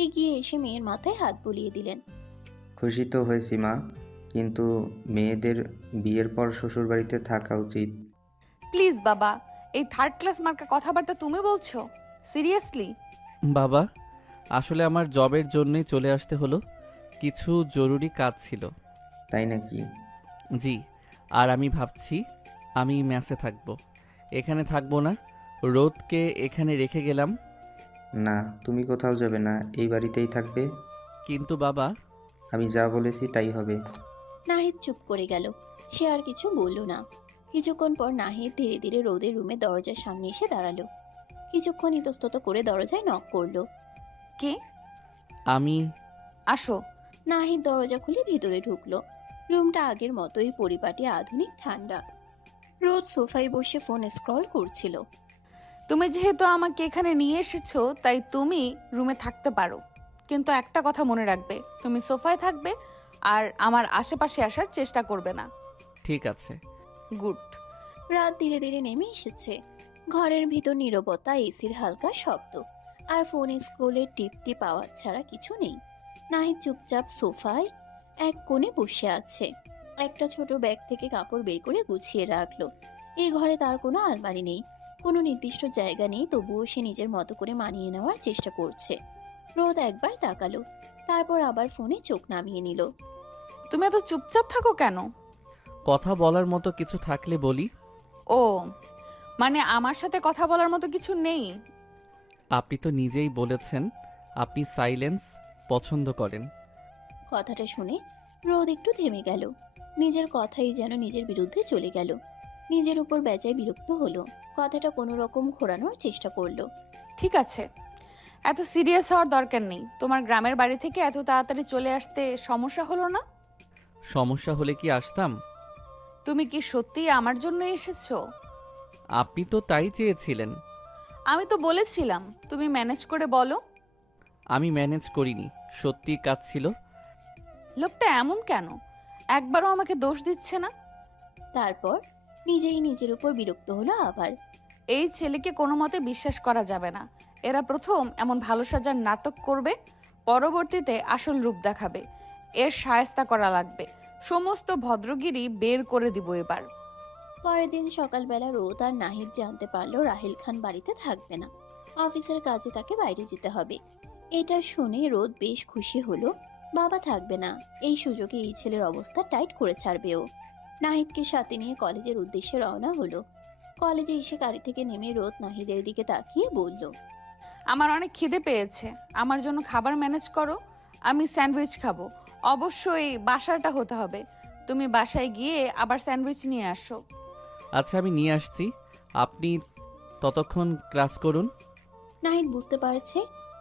এগিয়ে এসে মেয়ের মাথায় হাত বুলিয়ে দিলেন। খুশি তো হয়েছি মা, কিন্তু মেয়েদের বিয়ের পর শ্বশুরবাড়িতে থাকা উচিত। প্লিজ বাবা, এই থার্ড ক্লাস মার্কা কথাবার্তা তুমি বলছো? সিরিয়াসলি? বাবা, আসলে আমার জবের জন্যই চলে আসতে হলো, কিছু জরুরি কাজ ছিল। তাই নাকি? জি। আর আমি ভাবছি আমি মেসে থাকবো, এখানে থাকবো না। রোদকে এখানে রেখে গেলাম। না, তুমি কোথাও যাবে না, এই বাড়িতেই থাকবে। কিন্তু বাবা। আমি যা বলেছি তাই হবে। নাহিদ চুপ করে গেল, সে আর কিছু বলল না। কিছুক্ষণ পর নাহিদ ধীরে ধীরে রোদের রুমে দরজার সামনে এসে দাঁড়ালো। কিছুক্ষণ ইতস্তত করে দরজায় নক করলো। কে? আমি। আসো। নাহিদ দরজা খুলে ভিতরে ঢুকলো। রুমটা আগের মতোই পরিপাটি, আধুনিক, ঠান্ডা। রোদ সোফায় বসে ফোন স্ক্রল করছিল। তুমি যেহেতু আমাকে এখানে নিয়ে এসেছো, তাই তুমি রুমে থাকতে পারো, কিন্তু একটা কথা মনে রাখবে, তুমি সোফায় থাকবে আর আমার আশেপাশে আসার চেষ্টা করবে না। ঠিক আছে। গুড। রাত ধীরে ধীরে নেমে এসেছে। ঘরের ভিতর নীরবতা, এসির হালকা শব্দ আর ফোনে স্ক্রোলের টিপ টিপ আওয়াজ ছাড়া কিছু নেই। নাহিদ চুপচাপ সোফায় এক কোণে বসে আছে। একটা ছোট ব্যাগ থেকে কাপড় বের করে গুছিয়ে রাখলো। এই ঘরে তার কোনো আলমারি নেই, কোনো নির্দিষ্ট জায়গা নেই, তবুও সে নিজের মতো করে মানিয়ে নেওয়ার চেষ্টা করছে। রোদ একবার তাকালো, তারপর আবার ফোনে চোখ নামিয়ে নিল। তুমি এত চুপচাপ থাকো কেন? কথা বলার মতো কিছু থাকলে বলি। ও, মানে আমার সাথে কথা বলার মতো কিছু নেই? আপনি তো নিজেই বলেছেন আপনি সাইলেন্স পছন্দ করেন। কথাটা শুনে রোদ একটু থেমে গেল। নিজের কথাই যেন নিজের বিরুদ্ধে চলে গেল। নিজের উপর বেজায় বিরক্ত হলো। কথাটা কোনো রকম ঘোরানোর চেষ্টা করলো। ঠিক আছে, এত সিরিয়াস হওয়ার দরকার নেই। তোমার গ্রামের বাড়ি থেকে এত তাড়াতাড়ি চলে আসতে সমস্যা হলো না? সমস্যা হলে কি আসতাম? তুমি কি সত্যিই আমার জন্য এসেছো? আপনি তো তাই চেয়েছিলেন। আমি তো বলেছিলাম তুমি ম্যানেজ করে বলো। আমি ম্যানেজ করিনি, সত্যি কাজ ছিল। লোকটা এমন কেন? একবারও আমাকে দোষ দিচ্ছে না। তারপর নিজেই নিজের উপর বিরক্ত হলো আবার। এই ছেলেকে কোনো মতে বিশ্বাস করা যাবে না। এরা প্রথম এমন ভালো সাজার নাটক করবে, পরবর্তীতে আসল রূপ দেখাবে। এর শায়েস্তা করা লাগবে। সমস্ত ভদ্রগিরি বের করে দিব এবার। পরের দিন সকালবেলা রোদ আর নাহিদ জানতে পারলো রাহিল খান বাড়িতে থাকবে না। অফিসের কাজে তাকে বাইরে যেতে হবে। এটা শুনে রোদ বেশ খুশি হলো। বাবা থাকবে না, এই সুযোগে এই ছেলের অবস্থা টাইট করে ছাড়বে ও। নাহিদকে সাথে নিয়ে কলেজের উদ্দেশ্যে রওনা হলো। কলেজে এসে গাড়ি থেকে নেমে রোদ নাহিদের দিকে তাকিয়ে বলল, আমার অনেক খিদে পেয়েছে, আমার জন্য খাবার ম্যানেজ করো। আমি স্যান্ডউইচ খাবো। অবশ্যই বাসাটা হতে হবে। তুমি বাসায় গিয়ে আবার স্যান্ডউইচ নিয়ে আসো। আচ্ছা, আমি নিয়ে আসছি, আপনি ততক্ষণ ক্লাস করুন। নাহিদ বুঝতে পারছে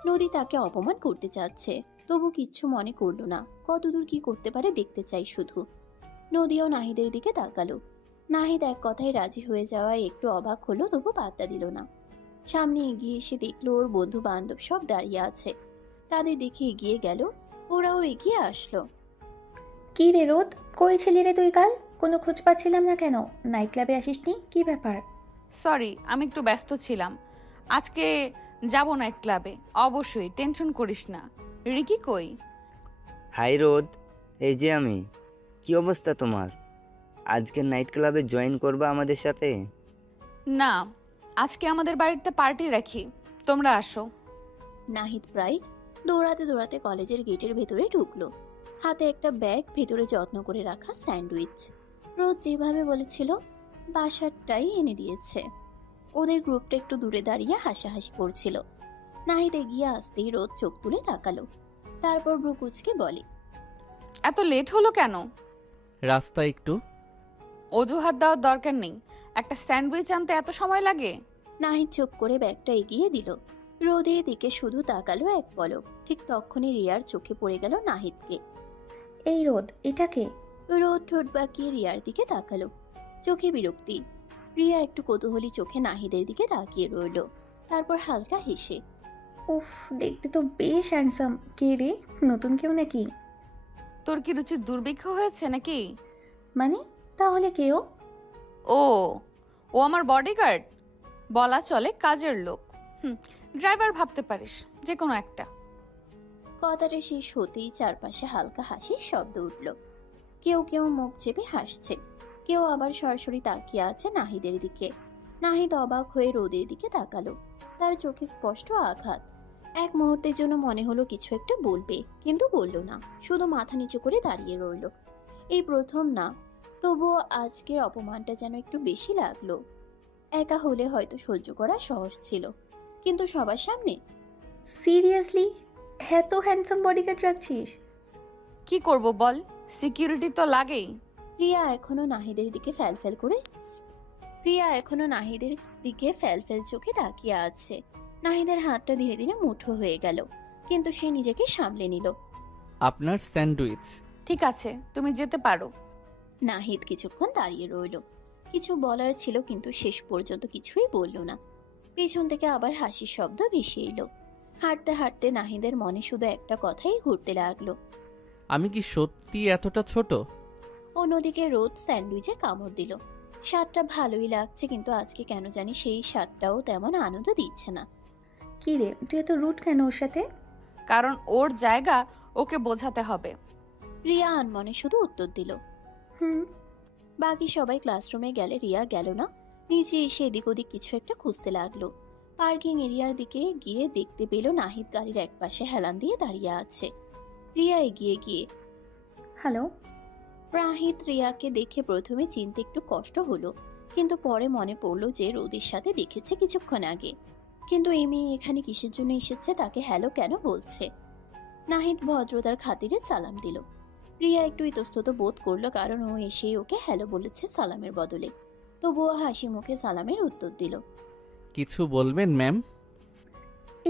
নদী তাকে অপমান করতে চাচ্ছে, তবু কিচ্ছু মনে করলো না। কতদূর কি করতে পারে দেখতে চাই শুধু। নদীও নাহিদের দিকে তাকালো। নাহিদ এক কথায় রাজি হয়ে যাওয়ায় একটু অবাক হলো, তবু পাত্তা দিল না। সামনে এগিয়ে এসে দেখলো ওর বন্ধু বান্ধব সব দাঁড়িয়ে আছে। তাদের দেখে এগিয়ে গেল, ওরাও এগিয়ে আসলো। কি রে রোদ, কই ছিলি রে তুই কাল? কোনো খোঁজ পাচ্ছিলাম না কেন? নাইট ক্লাবে আসিসনি, কি ব্যাপার? সরি, আমি একটু ব্যস্ত ছিলাম। আজকে যাব নাইট ক্লাবে। অবশ্যই, টেনশন করিস না। রিকি কই? হাই রোদ, এই যে আমি। কি অবস্থা তোমার? আজকে নাইট ক্লাবে জয়েন করবা আমাদের সাথে? না, আজকে আমাদের বাড়িতে পার্টি রাখি, তোমরা আসো। নাহিদ প্রায় দৌড়াতে দৌড়াতে কলেজের গেটের ভেতরে ঢুকলো। হাতে একটা ব্যাগ, ভেতরে যত্ন করে রাখা স্যান্ডউইচ। রোদ যেভাবে বলেছিল বাসারটাই এনে দিয়েছে। ওদের গ্রুপটা একটু দূরে দাঁড়িয়ে হাসাহাসি করছিল। নাহিদ এগিয়ে আসতেই রোদ চোখ তুলে তাকালো। তারপর ব্রু কুচকে বলে, এত লেট হলো কেন? রাস্তা একটু। অজুহাত দেওয়ার দরকার নেই। একটা স্যান্ডউইচ আনতে এত সময় লাগে? নাহিদ চুপ করে ব্যাগটা এগিয়ে দিল। রোদের দিকে শুধু তাকালো এক পলক। ঠিক তখনই রিয়ার চোখে পড়ে গেল নাহিদকে। এই রোদ, এটাকে? রোদ ঠোঁট বাঁকিয়ে রিয়ার দিকে তাকালো, চোখে বিরক্তি। রিয়া একটু কৌতূহলী চোখে নাহিদের দিকে তাকিয়ে রইল, তারপর হালকা হেসে, উফ, দেখতে তো বেশ হ্যান্ডসাম। কে রে, নতুন কেউ নাকি? তোর কি রুচির দুর্ভিক্ষ হয়েছে নাকি? মানে তাহলে কেউ? ও ও আমার বডিগার্ড, বলা চলে কাজের লোক। ড্রাইভার ভাবতে পারিস, যে কোনো একটা। কথাটা শেষ হতেই চারপাশে হালকা হাসির শব্দ উঠল। কেউ কেউ মুখ চেপে হাসছে, কেউ আবার সরাসরি তাকিয়ে আছে নাহিদের দিকে। নাহিদ অবাক হয়ে রোদের দিকে তাকালো। তার চোখে স্পষ্ট আঘাত। এক মুহূর্তের জন্য মনে হলো কিছু একটা বলবে, কিন্তু বলল না, শুধু মাথা নিচু করে দাঁড়িয়ে রইল। এই প্রথম না, তবুও আজকের অপমানটা যেন একটু বেশি লাগলো। একা হলে হয়তো সহ্য করা সহজ ছিল, কিন্তু সবার সামনে? সিরিয়াসলি, এত হ্যান্ডসাম বডিগার্ড রাখছিস? কি করব বল, সিকিউরিটি তো লাগেই। রিয়া এখনো নাহিদের দিকে ফ্যালফেল চোখে তাকিয়ে আছে। নাহিদের হাতটা ধীরে ধীরে মুঠো হয়ে গেল, কিন্তু সে নিজেকে সামলে নিল। আপনার স্যান্ডউইচ। ঠিক আছে, তুমি যেতে পারো। নাহিদ কিছুক্ষণ দাঁড়িয়ে রইল। কিছু বলার ছিল, কিন্তু শেষ পর্যন্ত কিছুই বলল না। পেছন থেকে আবার হাসির শব্দ ভেসে এলো। হাঁটতে হাঁটতে নাহিদের মনে শুধু একটা কথাই ঘুরতে লাগলো। আমি কি সত্যি এতটা ছোট? অন্যদিকে রোদ স্যান্ডউইচে কামড় দিল। স্বাদটা ভালোই লাগছে, কিন্তু আজকে কেন জানি সেই স্বাদটাও তেমন আনন্দ দিচ্ছে না। কী রে, তুই এত রুট কেন ওর সাথে? কারণ ওর জায়গা ওকে বোঝাতে হবে। রিয়া আনমনে শুধু উত্তর দিল। হুম। বাকি সবাই ক্লাসরুমে গেলে রিয়া গেল না। নিচে এসে এদিক ওদিক কিছু একটা খুঁজতে লাগলো। পার্কিং এরিয়ার দিকে গিয়ে দেখতে পেল নাহিদ গাড়ির একপাশে হেলান দিয়ে দাঁড়িয়ে আছে। রিয়া এগিয়ে গিয়ে, হ্যালো। নাহিদ রিয়াকে দেখে প্রথমে চিনতে একটু কষ্ট হলো, কিন্তু পরে মনে পড়লো যে রোদের সাথে দেখেছে কিছুক্ষণ আগে। কিন্তু এই মেয়ে এখানে কিসের জন্য এসেছে, তাকে হ্যালো কেন বলছে? নাহিদ ভদ্রতার খাতিরে সালাম দিল। রিয়া একটু ইতস্তত বোধ করলো, কারণ ও এসেই ওকে হ্যালো বলেছে সালামের বদলে। তবুও হাসি মুখে সালামের উত্তর দিল। কিছু বলবেন ম্যাম?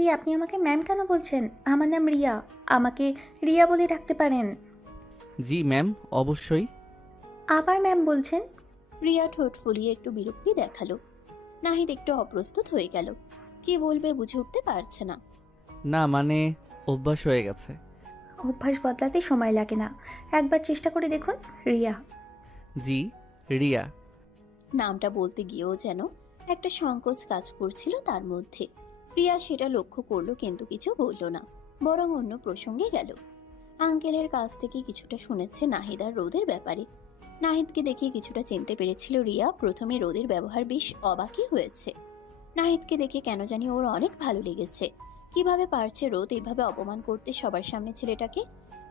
এই আপনি আমাকে ম্যাম কেন বলছেন? আমার নাম রিয়া, আমাকে রিয়া বলে ডাকতে পারেন। জি ম্যাম, অবশ্যই। আবার ম্যাম বলছেন? রিয়া ঠোঁট ফুলিয়ে একটু বিরক্তি দেখালো। নাহিদ একটু অপ্রস্তুত হয়ে গেল, কি বলবে বুঝে উঠতে পারছে না। না মানে অভ্যাস হয়ে গেছে। অভ্যাস বদলাতে সময় লাগে না, একবার চেষ্টা করে দেখুন। রিয়া। জি, রিয়া। নামটা বলতে গিয়েও যেন একটা সংকোচ কাজ করছিল তার মধ্যে। রিয়া সেটা লক্ষ্য করলো, কিন্তু কিছু বলল না, বরং অন্য প্রসঙ্গে গেল। আঙ্কেলের কাছ থেকে কিছুটা শুনেছে নাহিদ আর রোদের ব্যাপারে। নাহিদকে দেখে কিছুটা চিনতে পেরেছিল রিয়া। প্রথমে রোদের ব্যবহার বেশ অবাকই হয়েছে। নাহিদকে দেখে কেন জানি ওর অনেক ভালো লেগেছে। কিভাবে পারছে রোদ এইভাবে অপমান করতে সবার সামনে ছেলেটাকে?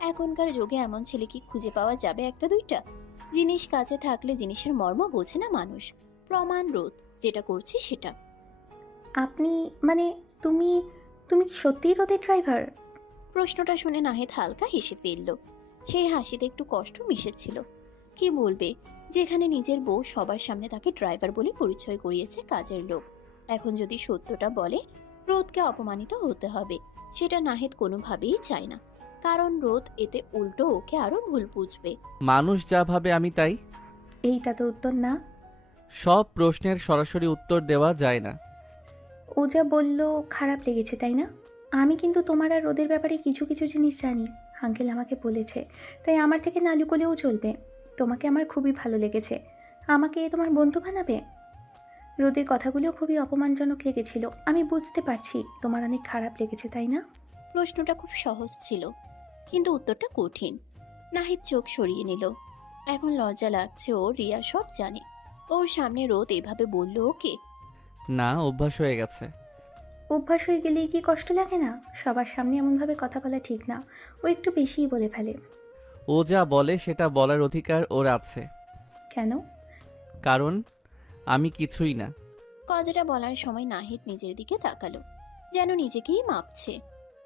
এখনকার যুগে এমন ছেলে কি খুঁজে পাওয়া যাবে একটা দুইটা? জিনিস কাছে থাকলে জিনিসের মর্ম বোঝে না মানুষ। প্রমাণ রোদ, যেটা করছি সেটা। আপনি মানে তুমি তুমি কি সত্যিই রোদের ড্রাইভার? প্রশ্নটা শুনে নাহিদ হালকা হেসে ফেলল। সেই হাসিতে একটু কষ্ট মিশেছিল। কি বলবে, যেখানে নিজের বউ সবার সামনে তাকে ড্রাইভার বলে পরিচয় করিয়েছে কাজের লোক, এখন যদি সত্যটা বলে রোদকে অপমানিত হতে হবে। সেটা নাহিদ কোনোভাবেই চায় না, কারণ রোদ এতে উল্টো ওকে আরো ভুল বুঝবে। মানুষ যা ভাবে আমি তাই। এইটা তো উত্তর না। সব প্রশ্নের সরাসরি উত্তর দেওয়া যায় না। ও যা বলল খারাপ লেগেছে তাই না? আমি কিন্তু তোমার আর রোদের ব্যাপারে কিছু কিছু জিনিস জানি, আঙ্কেল আমাকে বলেছে, তাই আমার থেকে না লুকোলেও চলবে। তোমাকে আমার খুবই ভালো লেগেছে, আমাকে তোমার বন্ধু বানাবে? রোদের কথাগুলো খুবই অপমানজনক লেগেছিল, আমি বুঝতে পারছি তোমার অনেক খারাপ লেগেছে তাই না? প্রশ্নটা খুব সহজ ছিল, কিন্তু উত্তরটা কঠিন। নাহিদ চোখ সরিয়ে নিল। এখন লজ্জা লাগছে, ও রিয়া সব জানে। ওর সামনে রোদ এভাবে বলল ওকে। না, অভ্যাস হয়ে গেছে। অভ্যাস হয়ে গেলেই কি কষ্ট লাগে না? সবার সামনে এমনভাবে কথা বলা ঠিক না, ও একটু বেশিই বলে ফেলে। ও যা বলে সেটা বলার অধিকার ওর আছে। কেন? কারণ আমি কিছুই না। কথাটা বলার সময় নাহিদ নিজের দিকে তাকালো, যেন নিজেকেই মাপছে।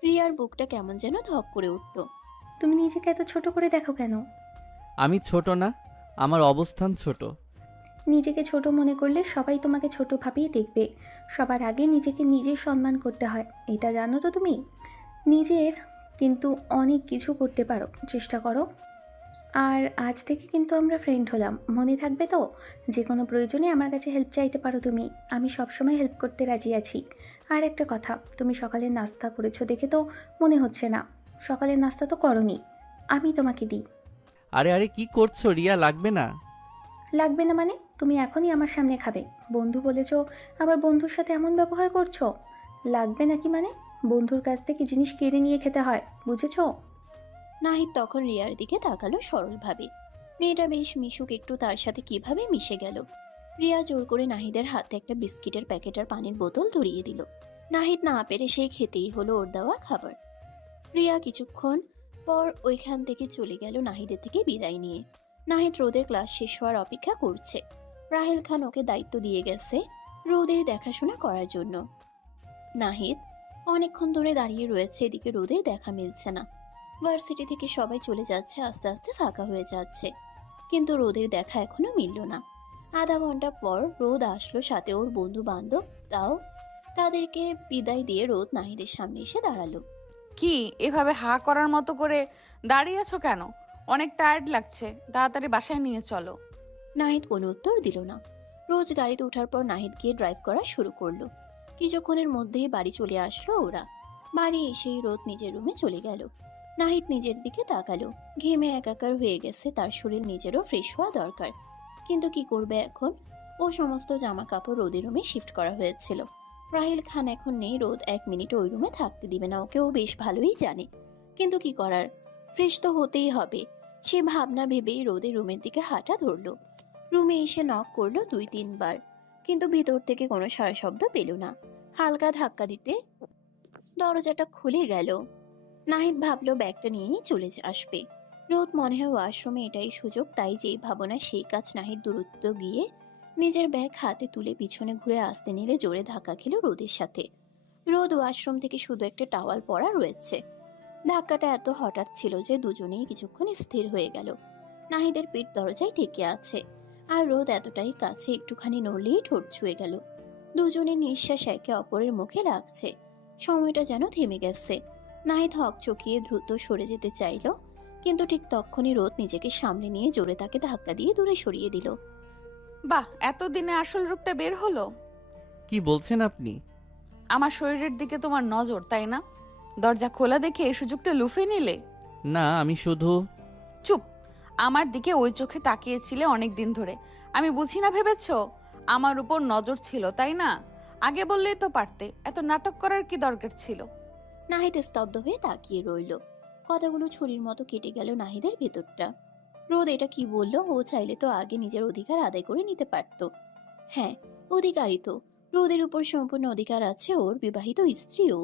রিয়ার বুকটা কেমন যেন ধক করে উঠল। তুমি নিজেকে এত ছোট করে দেখো কেন? আমি ছোট না, আমার অবস্থান ছোট। নিজেকে ছোট মনে করলে সবাই তোমাকে ছোট ভাবেই দেখবে। সবার আগে নিজেকে নিজের সম্মান করতে হয়, এটা জানো তো তুমি? নিজের কিন্তু অনেক কিছু করতে পারো, চেষ্টা করো। আর আজ থেকে কিন্তু আমরা ফ্রেন্ড হলাম, মনে থাকবে তো? যে কোনো প্রয়োজনে আমার কাছে হেল্প চাইতে পারো তুমি, আমি সবসময় হেল্প করতে রাজি আছি। আর একটা কথা, তুমি সকালে নাস্তা করেছো দেখে তো মনে হচ্ছে না। সকালের নাস্তা তো করোনি, আমি তোমাকে দিই। আরে আরে কি করছো রিয়া, লাগবে না। লাগবে না মানে? তুমি এখনই আমার সামনে খাবে, বন্ধু বলেছো, আবার বন্ধুর সাথে এমন ব্যবহার করছো। লাগবে নাকি মানে? বন্ধুর কাছ থেকে জিনিস কেড়ে নিয়ে খেতে হয়, বুঝেছো? নাহিদ তখন রিয়ার দিকে তাকালো সরলভাবে। মেয়েটা বেশ মিশুক, একটু তার সাথে কিভাবে মিশে গেল। রিয়া জোর করে নাহিদের হাতে একটা বিস্কিটের প্যাকেট আর পানির বোতল ধরিয়ে দিল। নাহিদ না পেরে সেই খেতেই হলো ওর দেওয়া খাবার। রিয়া কিছুক্ষণ পর ওইখান থেকে চলে গেল নাহিদের থেকে বিদায় নিয়ে। নাহিদ রোদের ক্লাস শেষ হওয়ার অপেক্ষা করছে। রাহেল খান ওকে দায়িত্ব দিয়ে গেছে রোদের দেখাশোনা করার জন্য। নাহিদ অনেকক্ষণ ধরে দাঁড়িয়ে রয়েছে, এদিকে রোদের দেখা মিলছে না। ভার্সিটি থেকে সবাই চলে যাচ্ছে, আস্তে আস্তে ফাঁকা হয়ে যাচ্ছে, কিন্তু রোদের দেখা এখনো মিলল না। আধা ঘন্টা পর রোদ আসলো, সাথে ওর বন্ধু বান্ধব। তাও তাদেরকে বিদায় দিয়ে রোদ নাহিদের সামনে এসে দাঁড়ালো। কি এভাবে হা করার মতো করে দাঁড়িয়ে আছো কেন? অনেক টায়ার্ড লাগছে, তাড়াতাড়ি বাসায় নিয়ে চলো। নাহিদ কোনো উত্তর দিল না। রোজ গাড়িতে ওঠার পর নাহিদ গিয়ে ড্রাইভ করা শুরু করলো। কিছুক্ষণের মধ্যেই বাড়ি চলে আসলো ওরা। বাড়ি এসেই রোদ নিজের রুমে চলে গেল। নাহিদ নিজের দিকে তাকালো। ঘেমে একাকার হয়ে গেছে, তার শরীর নিজেরও ফ্রেশ হওয়া দরকার। কিন্তু কি করবে এখন? ও সমস্ত জামা কাপড় রোদের রুমে শিফট করা হয়েছিল। রাহিল খান এখন নেই, রোদ 1 মিনিট ওই রুমে থাকতে দিবে না ওকে, ও বেশ ভালোই জানে। কিন্তু কি করার, ফ্রেশ তো হতেই হবে। সে ভাবনা ভেবেই রোদের রুমের দিকে হাঁটা ধরলো। রুমে এসে নক করলো 2-3 বার, কিন্তু ভিতর থেকে কোনো সাড়া শব্দ পেল না। হালকা ধাক্কা দিতে দরজাটা খুলে গেল। নাহিদ ভাবলো ব্যাগটা নিয়েই চলে আসবে। রোদ মনে হয় ওয়াশরুমে এটাই সুযোগ, তাই যেই ভাবনা সেই কাজ। নাহিদ দূরত্ব গিয়ে নিজের ব্যাগ হাতে তুলে পিছনে ঘুরে আসতে নিলে জোরে ধাক্কা খেল রোদের সাথে। রোদ ওয়াশরুম থেকে শুধু একটা টাওয়াল পরা রয়েছে। ধাক্কাটা এত হঠাৎ ছিল যে দুজনেই কিছুক্ষণ স্থির হয়ে গেল। নাহিদের পিঠ দরজায় ঠেকে আছে, আর রোদ এতটাই কাছে একটুখানি নড়লেই ঠোঁট ছুঁয়ে গেল। দুজনের নিঃশ্বাস একে অপরের মুখে লাগছে। সময়টা যেন থেমে গেছে। নাহিদ হক চকিয়ে দ্রুত সরে যেতে চাইল, কিন্তু ঠিক তখনই রোদ নিজেকে সামলে নিয়ে জোরে তাকে ধাক্কা দিয়ে দূরে সরিয়ে দিল। বাহ, এতদিনে আসল রূপটা বের হলো। কি বলছেন আপনি? আমার শরীরের দিকে তোমার নজর, তাই না? দরজা খোলা দেখে এই সুযোগটা লুফে নিলে। না, আমি শুধু... চুপ। আমার দিকে ওই চোখে তাকিয়েছিলে অনেক দিন ধরে। আমি বুঝি না ভেবেছো আমার উপর নজর ছিল, তাই না? আগে বললেই তো পারতে, এত নাটক করার কি দরকার ছিল? নাহিদ স্তব্ধ হয়ে তাকিয়ে রইল। কথাগুলো ছুরির মতো কেটে গেল নাহিদের ভেতরটা। রোদ এটা কি বলল? ও চাইলে তো আগে নিজের অধিকার আদায় করে নিতে পারত। হ্যাঁ, অধিকারই তো। রোদের উপর সম্পূর্ণ অধিকার আছে ওর, বিবাহিত স্ত্রীও।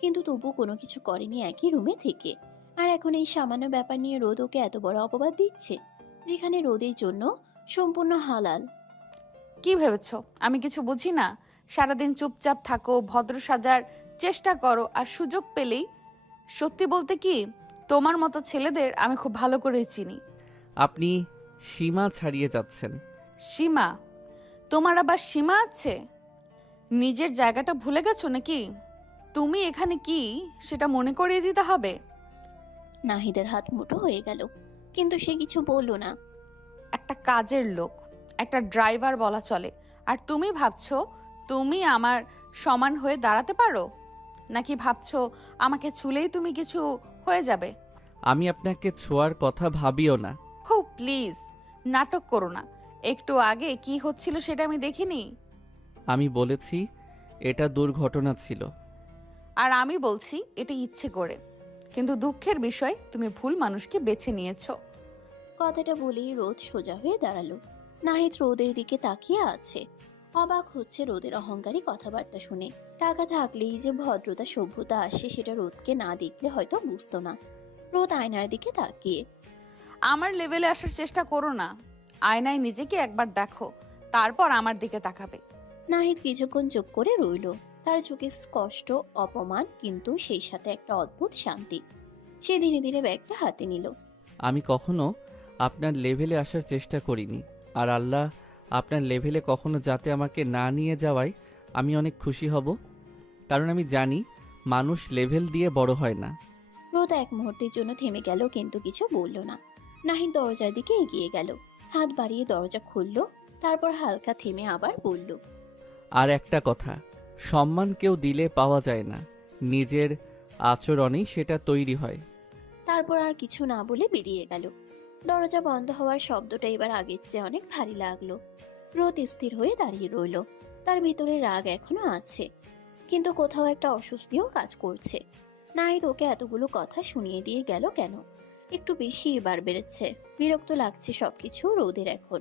কিন্তু তবু কোনো কিছু করেনি একই রুমে থেকে। আর এখন এই সামান্য ব্যাপার নিয়ে রোদ ওকে এত বড় অপবাদ দিচ্ছে, যেখানে রোদের জন্য সম্পূর্ণ হালাল। কি ভেবেছো আমি কিছু বুঝি না? সারাদিন চুপচাপ থাকো, ভদ্র সাজার চেষ্টা করো, আর সুযোগ পেলেই... সত্যি বলতে কি, তোমার মতো ছেলেদের আমি খুব ভালো করেই চিনি। আপনি সীমা ছাড়িয়ে যাচ্ছেন। সীমা? তোমার আবার সীমা আছে? নিজের জায়গাটা ভুলে গেছো নাকি? তুমি এখানে কি সেটা মনে করিয়ে দিতে হবে। নাহিদের হাত মুঠো হয়ে গেল, কিন্তু সে কিছু বলল না। একটা কাজের লোক, একটা ড্রাইভার বলা চলে, আর তুমি ভাবছো তুমি আমার সমান হয়ে দাঁড়াতে পারো? নাকি ভাবছো আমাকে ছুলেই তুমি কিছু হয়ে যাবে? আমি আপনাকে ছোঁয়ার কথা ভাবিও না। হো প্লিজ, নাটক করো না। একটু আগে কি হচ্ছিল সেটা আমি দেখিনি। আমি বলেছি এটা দুর্ঘটনা ছিল। আর আমি বলছি এটা ইচ্ছে করে। কিন্তু দুঃখের বিষয়, তুমি ভুল মানুষকে বেছে নিয়েছো। কথাটা বলেই রোদ সোজা হয়ে দাঁড়ালো। নাহিদ রোদের দিকে তাকিয়ে আছে। অবাক হচ্ছে রোদের অহংকারী কথাবার্তা শুনে। টাকা থাকলেই যে ভদ্রতা সভ্যতা আসে সেটা রোদকে না দেখলে হয়তো বুঝতো না। রোদ আয়নার দিকে তাকিয়ে, আমার লেভেলে আসার চেষ্টা করো না। আয়নায় নিজেকে একবার দেখো, তারপর আমার দিকে তাকাবে। নাহিদ কিছুক্ষণ চুপ করে রইল। তার চোখে স্পষ্ট অপমান, কিন্তু সেই সাথে একটা অদ্ভুত শান্তি। সে ধীরে ধীরে ব্যাগটা হাতে নিল। আমি কখনো আপনার লেভেলে আসার চেষ্টা করিনি, আর আল্লাহ আপনার লেভেলে কখনো যাতে আমাকে না নিয়ে যাওয়ায় আমি অনেক খুশি হব, কারণ আমি জানি মানুষ লেভেল দিয়ে বড় হয় না। রোদ এক মুহূর্তের জন্য থেমে গেল, কিন্তু কিছু বলল না। নাহিদ দরজার দিকে এগিয়ে গেল, হাত বাড়িয়ে দরজা খুলল, তারপর হালকা থেমে আবার বলল, আর একটা কথা, সম্মান কেউ দিলে পাওয়া যায় না, নিজের আচরণেই সেটা তৈরি হয়। তারপর আর কিছু না বলে বেরিয়ে গেল। দরজা বন্ধ হওয়ার শব্দটা এবার আগের চেয়ে অনেক ভারী লাগলো। রোদ স্থির হয়ে দাঁড়িয়ে রইল। তার ভিতরে রাগ এখনো আছে, কিন্তু কোথাও একটা অস্বস্তিও কাজ করছে। নাহিদ ওকে এতগুলো কথা শুনিয়ে দিয়ে গেল কেন? একটু বেশি এবার বেড়েছে। বিরক্ত লাগছে সবকিছু রোদের এখন।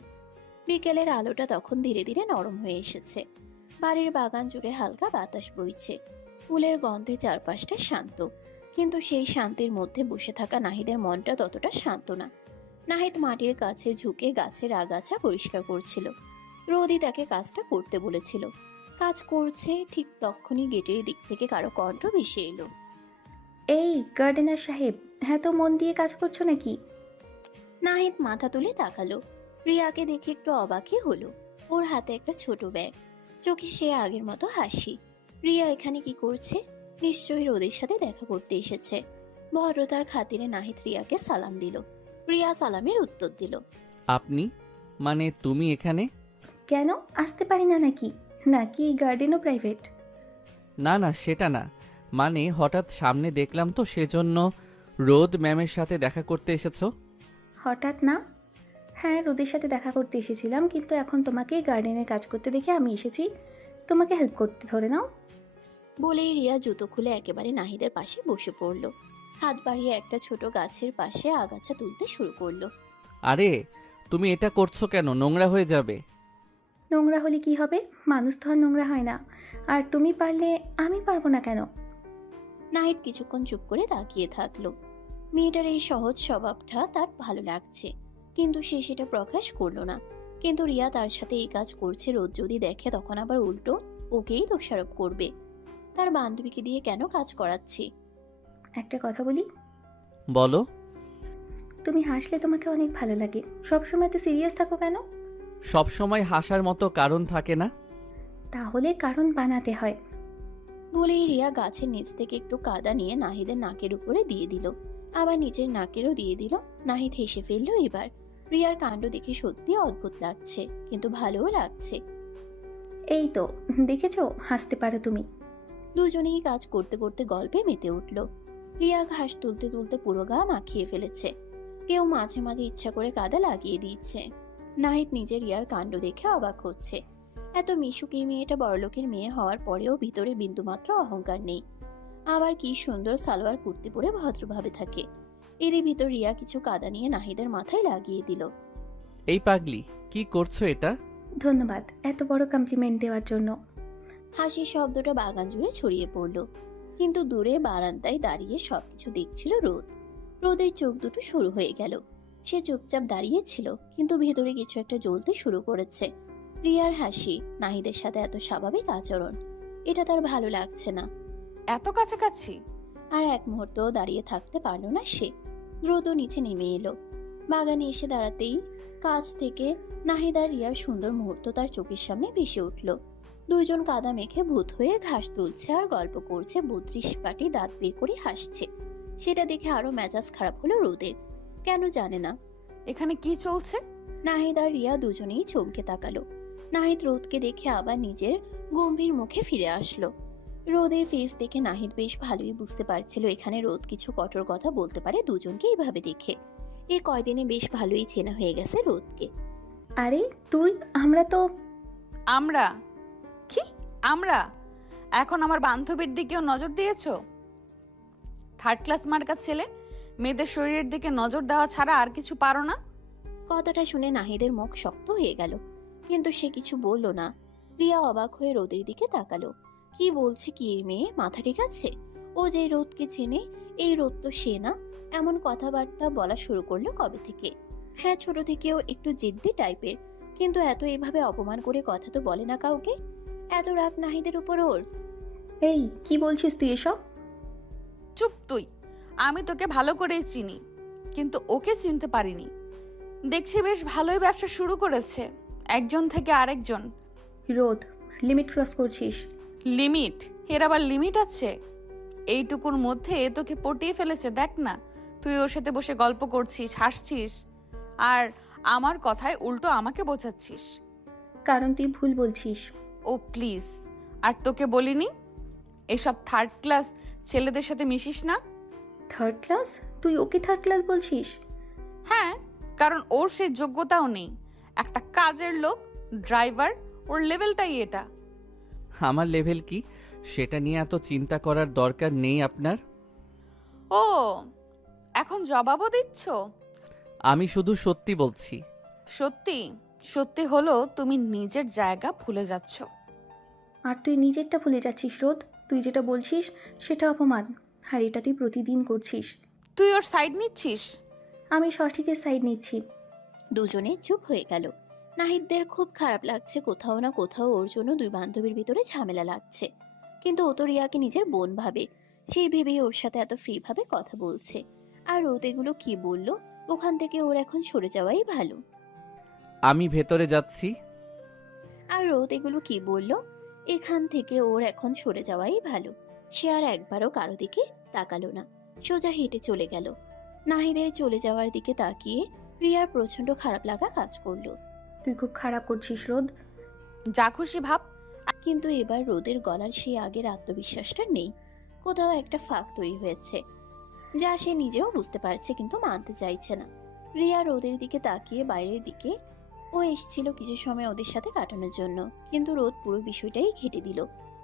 বিকেলের আলোটা তখন ধীরে ধীরে নরম হয়ে এসেছে। বাড়ির বাগান জুড়ে হালকা বাতাস বইছে। ফুলের গন্ধে চারপাশটা শান্ত, কিন্তু সেই শান্তির মধ্যে বসে থাকা নাহিদের মনটা ততটা শান্ত না। নাহিদ মাটির কাছে ঝুঁকে গাছের আগাছা পরিষ্কার করছিল। রোদই তাকে কাজটা করতে বলেছিল। কাজ করছে, ঠিক তখনই গেটের দিক থেকে কারো কণ্ঠ ভেসে এলো। এই গার্ডেনার সাহেব, হ্যাঁ তো মন দিয়ে কাজ করছো নাকি? নাহিদ মাথা তুলে তাকালো। রিয়াকে দেখে একটু অবাকই হলো। ওর হাতে একটা ছোট ব্যাগ, চোখে সে আগের মতো হাসি। রিয়া এখানে কি করছে? নিশ্চয়ই রোদের সাথে দেখা করতে এসেছে। ভদ্রতার খাতিরে নাহিদ রিয়াকে সালাম দিল। রিয়া সালামের উত্তর দিল। আপনি মানে তুমি এখানে? কেন আসতে পারি না নাকি? নাকি এই গার্ডেনও প্রাইভেট? না না, সেটা না, মানে হঠাৎ সামনে দেখলাম তো সেজন্য। রোদ ম্যামের সাথে দেখা করতে এসেছো? হঠাৎ না। হ্যাঁ, রোদের সাথে দেখা করতে এসেছিলাম, কিন্তু এখন তোমাকে গার্ডেনের কাজ করতে দেখে আমি এসেছি তোমাকে হেল্প করতে। ধরে নাও। বলেই রিয়া জুতো খুলে একেবারে নাহিদের পাশে বসে পড়ল। হাত বাড়িয়ে একটা ছোট গাছের পাশে আগাছা তুলতে শুরু করলো। আরে তুমি এটা করছো কেন? নোংরা হয়ে যাবে। নোংরা হলে কি হবে? মানুষ তো আর নোংরা হয় না। আর তুমি পারলে আমি পারবো না কেন? নাহিদ কিছুক্ষণ চুপ করে তাকিয়ে থাকলো। মেয়েটার এই সহজ স্বভাবটা তার ভালো লাগছে, কিন্তু সে সেটা প্রকাশ করলো না। কিন্তু রিয়া তার সাথে এই কাজ করছে, রোদ যদি দেখে তখন আবার উল্টো ওকেই দোষারোপ করবে। তার বান্ধবীকে দিয়ে কেন কাজ করাচ্ছি? একটা কথা বলি? বলো। তুমি হাসলে তোমাকে অনেক ভালো লাগে। সবসময় তো সিরিয়াস থাকো কেন? সব সময় হাসার মতো কারণ থাকে না। তাহলে কারণ বানাতে হয়। বলেই রিয়া গাছের নিচ থেকে একটু কাদা নিয়ে নাহিদের নাকের উপরে দিয়ে দিল, আবার নিচের নাকেরও দিয়ে দিল। নাহিদ হেসে ফেললো এবার। রিয়ার কাণ্ড দেখে সত্যি অদ্ভুত লাগছে, কিন্তু ভালোও লাগছে। এই তো দেখেছো, হাসতে পারো তুমি। দুজনেই কাজ করতে করতে গল্পে মেতে উঠল। রিয়া ঘাস তুলতে তুলতে পুরো গা মাখিয়ে ফেলেছে। কেউ মাঝে মাঝে ইচ্ছা করে কাদা লাগিয়ে দিচ্ছে। নাহিদ নিজে রিয়ার কাণ্ড দেখে অবাক হচ্ছে। এত মিশুক এই মেয়েটা বড়লোকের মেয়ে হওয়ার পরেও ভিতরে বিন্দুমাত্র অহংকার নেই। আবার কি সুন্দর সালোয়ার কুর্তি পরে ভদ্রভাবে থাকে। এরই ভিতর রিয়া কিছু কাদা নিয়ে নাহিদের মাথায় লাগিয়ে দিল। এই পাগলি, কি করছো এটা? ধন্যবাদ এত বড় কমপ্লিমেন্ট দেওয়ার জন্য। হাসির শব্দটা বাগান জুড়ে ছড়িয়ে পড়ল। কিন্তু দূরে বারান্দায় দাঁড়িয়ে সবকিছু দেখছিল রোদ। রোদের চোখ দুটো শুরু হয়ে গেল। সে চুপচাপ দাঁড়িয়ে ছিল, কিন্তু ভেতরে কিছু একটা জ্বলতে শুরু করেছে। রিয়ার হাসি, নাহিদের সাথে এত স্বাভাবিক আচরণ, এটা তার ভালো লাগছে না। এত কাছাকাছি? আর এক মুহূর্ত দাঁড়িয়ে থাকতে পারল না সে। দ্রুত নিচে নেমে এলো। বাগানে এসে দাঁড়াতেই কাছ থেকে নাহিদ আর রিয়ার সুন্দর মুহূর্ত তার চোখের সামনে ভেসে উঠল। দুইজন কাদা মেখে ভূত হয়ে ঘাস তুলছে আর গল্প করছে, 32 পাটি দাঁত বের করে হাসছে। সেটা দেখে আরো মেজাজ খারাপ হলো রোদের। কেন জানে না। এখানে কি চলছে? নাহিদ আর রিয়া দুজনেই চমকে তাকালো। নাহিদ রোদকে দেখে আবার নিজের গম্ভীর মুখে ফিরে আসলো। রোদের ফেস দেখে নাহিদ বেশ ভালোই বুঝতে পারছিল এখানে রোদ কিছু কঠোর কথা বলতে পারে দুজনকে এইভাবে দেখে। এই কয়দিনে বেশ ভালোই চেনা হয়ে গেছে রোদকে। আরে তুই, আমরা তো। আমরা? কি আমরা? এখন আমার বান্ধবীর দিকেও নজর দিয়েছো? থার্ড ক্লাস মার্কা ছেলে, মেয়েদের শরীরের দিকে নজর দেওয়া ছাড়া আর কিছু পারো না? কথাটা শুনে নাহিদের মুখ শক্ত হয়ে গেল, কিন্তু সে কিছু বলল না। রিয়া অবাক হয়ে রোদের দিকে তাকালো। কি বলছে কি এই মেয়ে, মাথা ঠিক আছে? ও যে রোদকে চেনে, এই রোদ তো সে না। এমন কথাবার্তা বলা শুরু করলো কবে থেকে? হ্যাঁ, ছোট থেকেও একটু জিদ্দি টাইপের, কিন্তু এত এভাবে অপমান করে কথা তো বলে না কাউকে। এত রাগ নাহিদের উপর ওর। এই কি বলছিস তুই এসব? চুপ তুই। আমি তোকে ভালো করেই চিনি, কিন্তু ওকে চিনতে পারিনি। দেখছি বেশ ভালোই ব্যবসা শুরু করেছে, একজন থেকে আরেকজন। রোদ, লিমিট ক্রস করছিস। লিমিট? এর আবার লিমিট আছে? এইটুকুর মধ্যে তোকে পটিয়ে ফেলেছে, দেখ না। তুই ওর সাথে বসে গল্প করছিস, হাসছিস, আর আমার কথায় উল্টো আমাকে বোঝাচ্ছিস। কারণ তুই ভুল বলছিস। ও প্লিজ, আর তোকে বলিনি এসব থার্ড ক্লাস ছেলেদের সাথে মিশিস না? Third class? তুই ওকে থার্ড ক্লাস বলছিস? হ্যাঁ, কারণ ওর সেই যোগ্যতাও নেই। একটা কাজের লোক, ড্রাইভার, ওর লেভেলটাই এটা। আমার লেভেল কি সেটা নিয়ে এত চিন্তা করার দরকার নেই আপনার। ও, এখন জবাবও দিচ্ছ? আমি শুধু সত্যি বলছি। সত্যি? সত্যি হলো তুমি নিজের জায়গা ভুলে যাচ্ছ। আর তুই নিজেরটা ভুলে যাচ্ছিস রোদ। তুই যেটা বলছিস সেটা অপমান, আর এটা তুই প্রতিদিন করছিস। তুই ওর সাইড নিচ্ছিস? আমি সঠিকের সাইড নিচ্ছি। দুজনে চুপ হয়ে গেল। নাহিদদের খুব খারাপ লাগছে, কোথাও না কোথাও ওর জন্য দুই বান্ধবীর ভিতরে ঝামেলা লাগছে। কিন্তু ও তো রিয়াকে নিজের বোন ভাবে, সেই ভেবেই ওর সাথে এত ফ্রি ভাবে কথা বলছে। আর রোদ এগুলো কি বললো, ওখান থেকে ওর এখন সরে যাওয়াই ভালো। আমি ভেতরে যাচ্ছি। আর রোদ এগুলো কি বললো, এখান থেকে ওর এখন সরে যাওয়াই ভালো। সে আর একবারও কারো দিকে তাকালো না, সোজা হেঁটে চলে গেল। নাহিদের চলে যাওয়ার দিকে তাকিয়ে রিয়ার প্রচন্ড খারাপ লাগা কাজ করলো। তুই খুব খারাপ করছিস রোদ। যা খুশি ভাব। কিন্তু এবার রোদের গলার সেই আগের আত্মবিশ্বাসটা নেই। কোথাও একটা ফাঁক তৈরি হয়েছে, যা সে নিজেও বুঝতে পারছে কিন্তু মানতে চাইছে না। রিয়া রোদের দিকে তাকিয়ে বাইরের দিকে। ও এসেছিল কিছু সময় ওদের সাথে কাটানোর জন্য, কিন্তু রোদ পুরো বিষয়টাই ঘেঁটে দিল।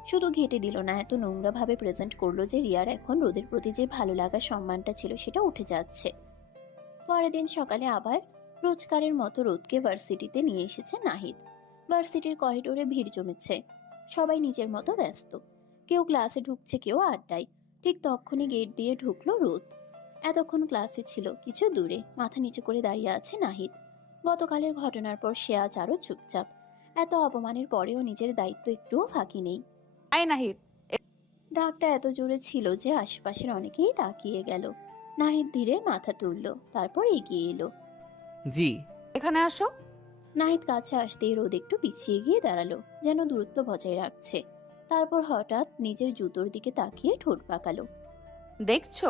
শুধু ঘেঁটে দিল না, এত নোংরাভাবে প্রেজেন্ট করলো যে রিয়ার এখন রোদের প্রতি যে ভালো লাগা সম্মানটা ছিল সেটা উঠে যাচ্ছে। পরের দিন সকালে আবার রোজকারের মতো রোদকে ভার্সিটিতে নিয়ে এসেছে নাহিদ। ভার্সিটির করিডোরে ভিড় জমেছে, সবাই নিজের মতো ব্যস্ত। কেউ ক্লাসে ঢুকছে, কেউ আড্ডায়। ঠিক তখনই গেট দিয়ে ঢুকলো রোদ। এতক্ষণ ক্লাসে ছিল কিছু দূরে, মাথা নিচু করে দাঁড়িয়ে আছে নাহিদ। গতকালের ঘটনার পর সে আজ আরো চুপচাপ। এত অপমানের পরেও নিজের দায়িত্ব একটুও ফাঁকি নেই। আই নাহিদ, ডাকটা এত জোরে ছিল যে আশেপাশের অনেকেই তাকিয়ে গেল। নাহিদ ধীরে মাথা তুলল, তারপর এগিয়ে এলো। জি। এখানে আসো। নাহিদ কাছে আসতেই রোদ একটু পিছিয়ে গিয়ে দাঁড়ালো, যেন দূরত্ব বজায় রাখছে। তারপর হঠাৎ নিজের জুতোর দিকে তাকিয়ে ঠোঁট পাকালো। দেখছো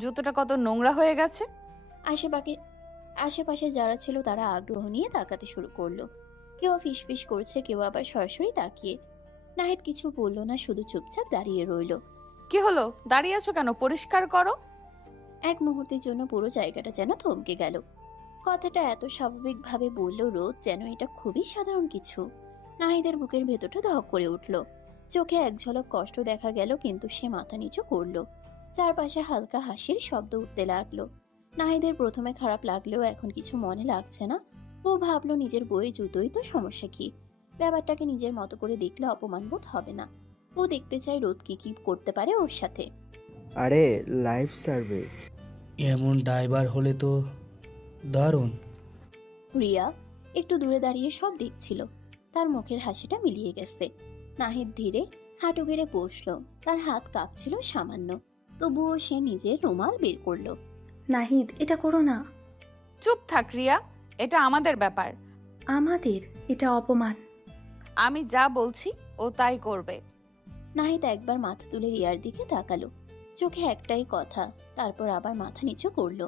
জুতোটা কত নোংরা হয়ে গেছে? আশেপাশে যারা ছিল তারা আগ্রহ নিয়ে তাকাতে শুরু করলো। কেউ ফিসফিস করছে, কেউ আবার সরাসরি তাকিয়ে। নাহিদ কিছু বলল না, শুধু চুপচাপ দাঁড়িয়ে রইলো। কি হলো, দাঁড়িয়ে আছো কেন? পরিষ্কার করো। এক মুহূর্তের জন্য পুরো জায়গাটা যেন থমকে গেল। কথাটা এত স্বাভাবিকভাবে বলল রোদ, যেন এটা খুবই সাধারণ কিছু। নাহিদের বুকের ভেতরটা ধক করে উঠল। চোখে এক ঝলক কষ্ট দেখা গেল, কিন্তু সে মাথা নিচু করলো। চারপাশে হালকা হাসির শব্দ উঠতে লাগলো। নাহিদের প্রথমে খারাপ লাগলেও এখন কিছু মনে লাগছে না। ও ভাবলো নিজের বইয়ে জুতোই তো, সমস্যা কি? ব্যাপারটাকে নিজের মতো করে দেখলে অপমান বোধ হবে না। ও দেখতে চায় রোদ কি কি করতে পারে ওর সাথে। আরে লাইফ সার্ভিস, এমন ড্রাইভার হলে তো দারুণ। রিয়া একটু দূরে দাঁড়িয়ে সব দেখছিল। তার মুখের হাসিটা মিলিয়ে গেছে। নাহিদ ধীরে হাঁটু গেড়ে বসলো। তার হাত কাঁপছিল সামান্য, তবুও সে নিজের রুমাল বের করলো। নাহিদ, এটা করো না। চুপ থাক রিয়া, এটা আমাদের ব্যাপার। আমাদের? এটা অপমান। আমি যা বলছি ও তাই করবে। নাহিদ একবার মাথা তুলে রিয়ার দিকে তাকালো। চোখে একটাই কথা, তারপর আবার মাথা নিচু করলো।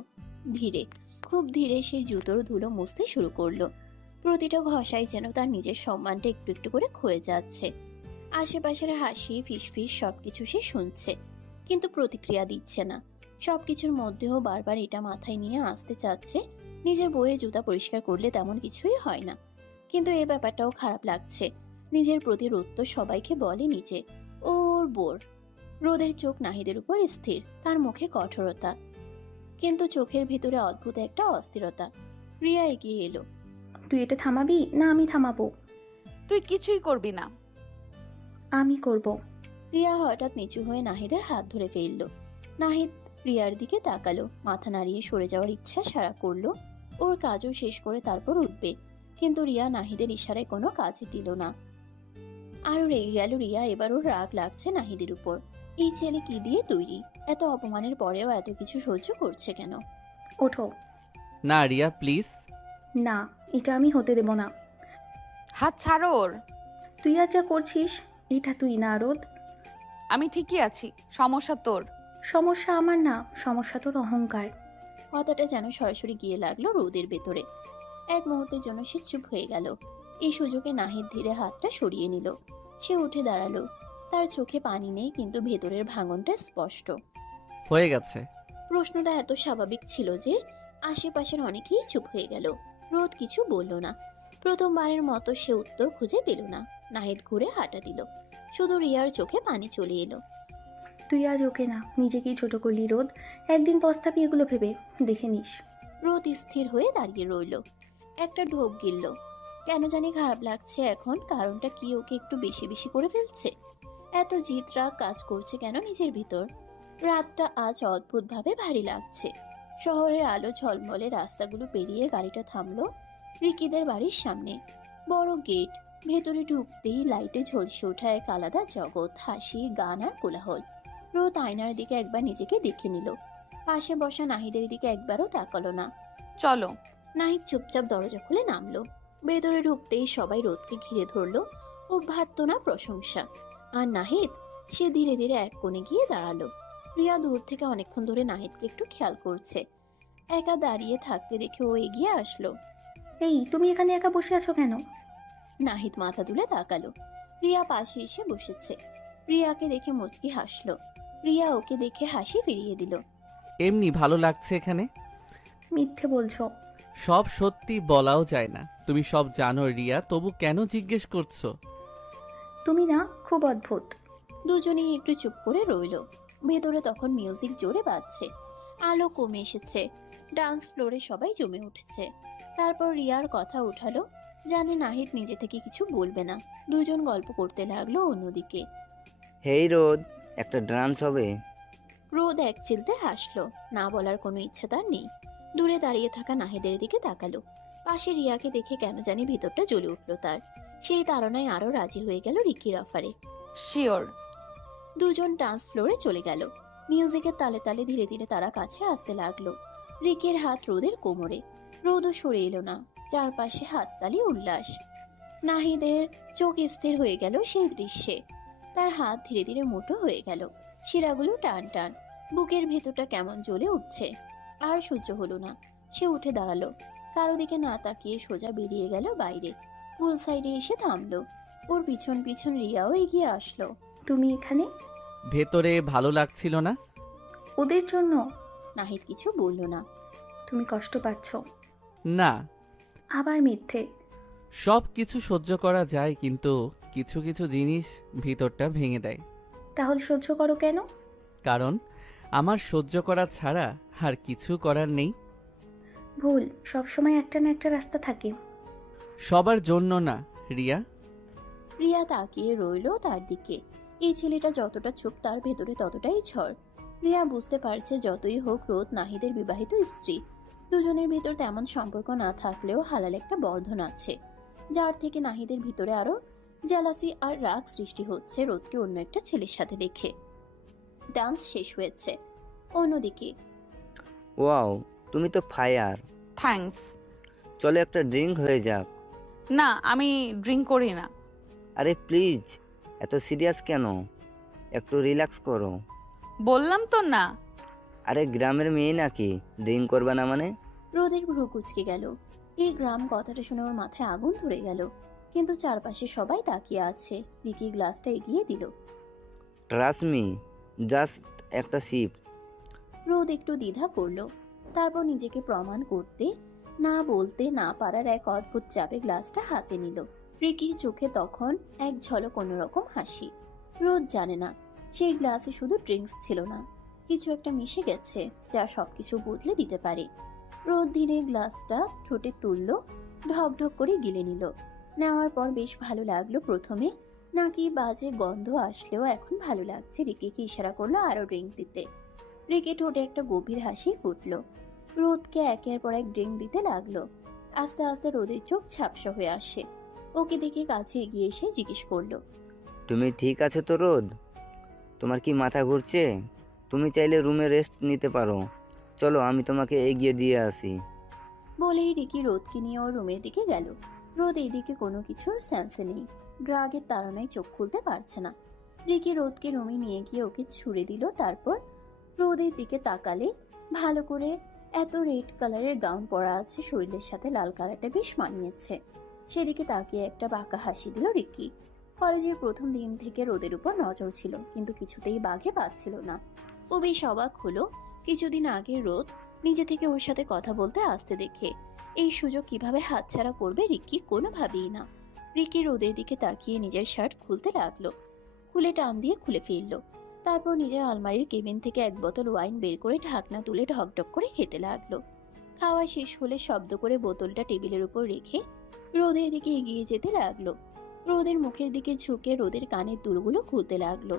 ধীরে, খুব ধীরে সে জুতোর ধুলো মুছতে শুরু করলো। প্রতিটা ঘষায় যেন তার নিজের সম্মানটা একটু একটু করে ক্ষয়ে যাচ্ছে। আশেপাশের হাসি ফিসফিস সবকিছু সে শুনছে, কিন্তু প্রতিক্রিয়া দিচ্ছে না। সবকিছুর মধ্যেও বারবার এটা মাথায় নিয়ে আসতে চাচ্ছে, নিজের বইয়ের জুতা পরিষ্কার করলে তেমন কিছুই হয় না। কিন্তু এই ব্যাপারটাও খারাপ লাগছে। নিজের প্রতি রোদ তো সবাইকে বলে নিচে ওর বোর। রোদের চোখ নাহিদের উপর স্থির, তার মুখে কঠোরতা, কিন্তু চোখের ভিতরে অদ্ভুত একটা অস্থিরতা। রিয়া এগিয়ে এলো। তুই এটা থামাবি না আমি থামাবো? তুই কিছুই করবি না। আমি করব। রিয়া হঠাৎ নিচু হয়ে নাহিদের হাত ধরে ফেলল। নাহিদ রিয়ার দিকে তাকালো, মাথা নাড়িয়ে সরে যাওয়ার ইচ্ছা সারা করলো। ওর কাজও শেষ করে তারপর উঠবে, কিন্তু রিয়া নাহিদের ইশারায় কোনো কাজই দিল না। আরো রেগে গেল রিয়া। এবার ওর রাগ লাগছে নাহিদের উপর। এই ছেলে কি দিয়ে তৈরি? এত অপমানের পরেও এত কিছু সহ্য করছে কেন? ওঠো। না রিয়া প্লিজ। না, এটা আমি হতে দেব না। হাত ছাড়ো ওর। তুই আর যা করছিস, এটা তুই না রোদ। আমি ঠিকই আছি, সমস্যা তোর। সমস্যা আমার না, সমস্যা তোর অহংকার। কথাটা যেন সরাসরি গিয়ে লাগলো রোদের ভেতরে। এক মুহূর্তের জন্য সে চুপ হয়ে গেল। এই সুযোগে নাহিদ ধীরে হাতটা সরিয়ে নিল। সে উঠে দাঁড়ালো। তার চোখে পানি নেই, কিন্তু ভেতরের ভাঙনটা স্পষ্ট। হয়ে গেছে। প্রশ্নটা এত স্বাভাবিক ছিল যে আশেপাশের অনেকেই চুপ হয়ে গেল। রোদ কিছু বলল না। প্রথমবারের মতো সে উত্তর খুঁজে পেল না। নাহিদ ঘুরে হাঁটা দিল। শুধু রিয়ার চোখে পানি চলে এলো। তুই আজ ওকে না, নিজেকেই ছোট করলি রোদ। একদিন পস্তাবি এগুলো ভেবে, দেখে নিস। রোদ স্থির হয়ে দাঁড়িয়ে রইল। একটা ঢোক গিলল। কেন জানি খারাপ লাগছে এখন। কারণটা কি? ওকে একটু বেশি বেশি করে ফেলছে? এত জিদ রাগ কাজ করছে কেন নিজের ভিতর? রাতটা আজ অদ্ভুতভাবে ভারী লাগছে। শহরের আলো ঝলমলে রাস্তাগুলো পেরিয়ে গাড়িটা থামলো রিকিদের বাড়ির সামনে। বড় গেট। ভেতরে ঢুকতেই লাইটে ঝলসে ওঠা এক আলাদা জগৎ, হাসি, গান আর কোলাহল। রোদ আয়নার দিকে একবার নিজেকে দেখে নিল। পাশে বসা নাহিদের দিকে একবারও তাকালো না। চলো। নাহিদ চুপচাপ দরজা খুলে নামলো। ভেতরে ঢুকতেই সবাই রোদকে ঘিরে ধরলো। অভ্যর্থনা, প্রশংসা। আর নাহিদ, সে ধীরে ধীরে এক কোণে গিয়ে দাঁড়ালো। রিয়া দূর থেকে অনেকক্ষণ ধরে নাহিদকে একটু খেয়াল করছে। একা দাঁড়িয়ে থাকতে দেখে ও এগিয়ে আসলো। এই, তুমি এখানে একা বসে আছো কেন? নাহিদ মাথা তুলে তাকালো। রিয়া পাশে এসে বসেছে। রিয়াকে দেখে মুচকি হাসলো। রিয়া ওকে দেখে হাসি ফিরিয়ে দিল। এমনি ভালো লাগছে এখানে। মিথ্যে বলছো। সব সত্যি বলাও যায় না, তুমি সব জানো রিয়া, তবু কেন জিজ্ঞেস করছো? তুমি না খুব অদ্ভুত। দুজনেই একটু চুপ করে রইল। ভেতরে তখন মিউজিক জোরে বাজছে, আলো কমে এসেছে, ডান্স ফ্লোরে সবাই জমে উঠেছে। তারপর রিয়ার কথা উঠালো, জানে নাহিদ নিজে থেকে কিছু বলবে না। দুজন গল্প করতে লাগলো অন্যদিকে। হেই রোদ, একটা ডান্স হবে? রোদ এক চিলতে হাসলো, না বলার কোনো ইচ্ছা তার নেই। দূরে দাঁড়িয়ে থাকা নাহিদের দিকে তাকালো। পাশে রিয়াকে দেখে কেন জানি ভিতরটা জ্বলে উঠল তার। সেই তাড়নায় আরো রাজি হয়ে গেল রিকির অফারে। শিওর। দুজন ডান্স ফ্লোরে চলে গেল। মিউজিকের তালে তালে ধীরে ধীরে তারা কাছে আসতে লাগলো। রিকের হাত রোদের কোমরে, রোদও সরে এলো না। চারপাশে হাততালি, উল্লাস। নাহিদের চোখ স্থির হয়ে গেল সেই দৃশ্যে। তার হাত ধীরে ধীরে মোটো হয়ে গেল, শিরাগুলো টান টান, বুকের ভেতরটা কেমন জ্বলে উঠছে। আর সহ্য হলো না, সে উঠে দাঁড়ালো। কারো দিকে না তাকিয়ে সোজা বেরিয়ে গেল বাইরে। পুল সাইডে এসে থামলো। ওর পিছন পিছন রিয়াও এগিয়ে আসলো। তুমি এখানে? ভেতরে ভালো লাগছিল না? ওদের জন্য? নাহিদ কিছু বলল না। তুমি কষ্ট পাচ্ছ? না। আবার মিথ্যে। সব কিছু সহ্য করা যায়, কিন্তু কিছু কিছু জিনিস ভিতরটা ভেঙে দেয়। তাহলে সহ্য করো কেন? কারণ আমার সহ্য করা ছাড়া আর কিছু করার নেই। ভুল, সবসময় একটা না একটা রাস্তা থাকে। সবার জন্য না রিয়া। রিয়া তাকিয়ে রইল তার দিকে। এই ছেলেটা যতটা চুপ, তার ভেতরে ততটাই ঝড়। রিয়া বুঝতে পারছে যতই হোক রোদ নাহিদের বিবাহিত স্ত্রী। দুজনের ভিতর তেমন সম্পর্ক না থাকলেও হালাল একটা বন্ধন আছে, যার থেকে নাহিদের ভিতরে আরো জেলাসি আর রাগ সৃষ্টি হচ্ছে রোদকে অন্য একটা ছেলের সাথে দেখে। ডান্স শেষ হয়েছে। অন্যদিকে, ওয়াও, তুমি তো ফায়ার। থ্যাঙ্কস। চলো একটা ড্রিঙ্ক হয়ে যাক। না, আমি ড্রিঙ্ক করি না। আরে প্লিজ, এত সিরিয়াস কেন? একটু রিল্যাক্স করো। বললাম তো না। আরে গ্রামের মেয়ে নাকি, ড্রিঙ্ক করবে না মানে? রোদের ভ্রু কুঁচকে গেল। এই গ্রাম কথাটা শুনে ওর মাথায় আগুন ধরে গেল। কিন্তু চারপাশে সবাই তাকিয়ে আছে। রিকি গ্লাসটা এগিয়ে দিল। ট্রাস্ট মি, জাস্ট একটা সিপ। রোদ একটু দ্বিধা করলো, তারপর নিজেকে প্রমাণ করতে না বলতে না পারার এক অদ্ভুত চাপে গ্লাসটা হাতে নিল। রিকির চোখে তখন এক ঝলক অন্যরকম হাসি। রোদ জানে না সেই গ্লাসে শুধু ড্রিঙ্কস ছিল না, কিছু একটা মিশে গেছে যা সবকিছু বদলে দিতে পারে। রোদ ধীরে গ্লাসটা ঠোঁটে তুলল, ঢকঢক করে গিলে নিল। নেওয়ার পর বেশ ভালো লাগলো প্রথমে, নাকি বাজে গন্ধ আসলেও এখন ভালো লাগছে। রিকিকে ইশারা করলো আরো ড্রিঙ্ক দিতে। রিকি ঠোঁটে একটা গভীর হাসি ফুটলো। রোদকে একের পর এক ড্রিঙ্ক দিতে লাগলো। আস্তে আস্তে রোদের চোখ ঝাপসা হয়ে আসে। ওকে দেখে কাছে এগিয়ে এসে জিজ্ঞেস করলো, তুমি ঠিক আছে তো রোদ? তোমার কি মাথা ঘুরছে? তুমি চাইলে রুমে রেস্ট নিতে পারো। চলো আমি তোমাকে এগিয়ে দিয়ে আসি। বলেই রিকি রোদকে নিয়ে ওর রুমের দিকে গেল। রোদ এইদিকে কোনো কিছুর সেন্সে নেই, ড্রাগের তাড়নায় চোখ খুলতে পারছে না। রিকি রোদকে রুমে নিয়ে গিয়ে ওকে ছুড়ে দিল। তারপর রোদের দিকে তাকালে ভালো করে এত রেড কালারের গাউন পরা আছে, শরীরের সাথে লাল কালারটা বেশ মানিয়েছে। সেদিকে তাকিয়ে একটা বাঁকা হাসি দিল রিকি। কলেজের প্রথম দিন থেকে রোদের উপর নজর ছিল, কিন্তু কিছুতেই বাঘে পাচ্ছিল না। ও বেশ অবাক হলো কিছুদিন আগে রোদ নিজে থেকে ওর সাথে কথা বলতে আসতে দেখে। এই সুযোগ কিভাবে হাতছাড়া করবে রিকি কোনোভাবেই না। রিকি রোদের দিকে তাকিয়ে নিজের শার্ট খুলতে লাগলো, খুলে টান দিয়ে খুলে ফেললো। তারপর নিজের আলমারির কেবিন থেকে এক বোতল ওয়াইন বের করে ঢাকনা তুলে ঢকঢক করে খেতে লাগলো। খাওয়া শেষ হলে শব্দ করে বোতলটা টেবিলের উপর রেখে রোদের দিকে এগিয়ে যেতে লাগলো। রোদের মুখের দিকে ঝুঁকে রোদের কানের দুলগুলো খুলতে লাগলো।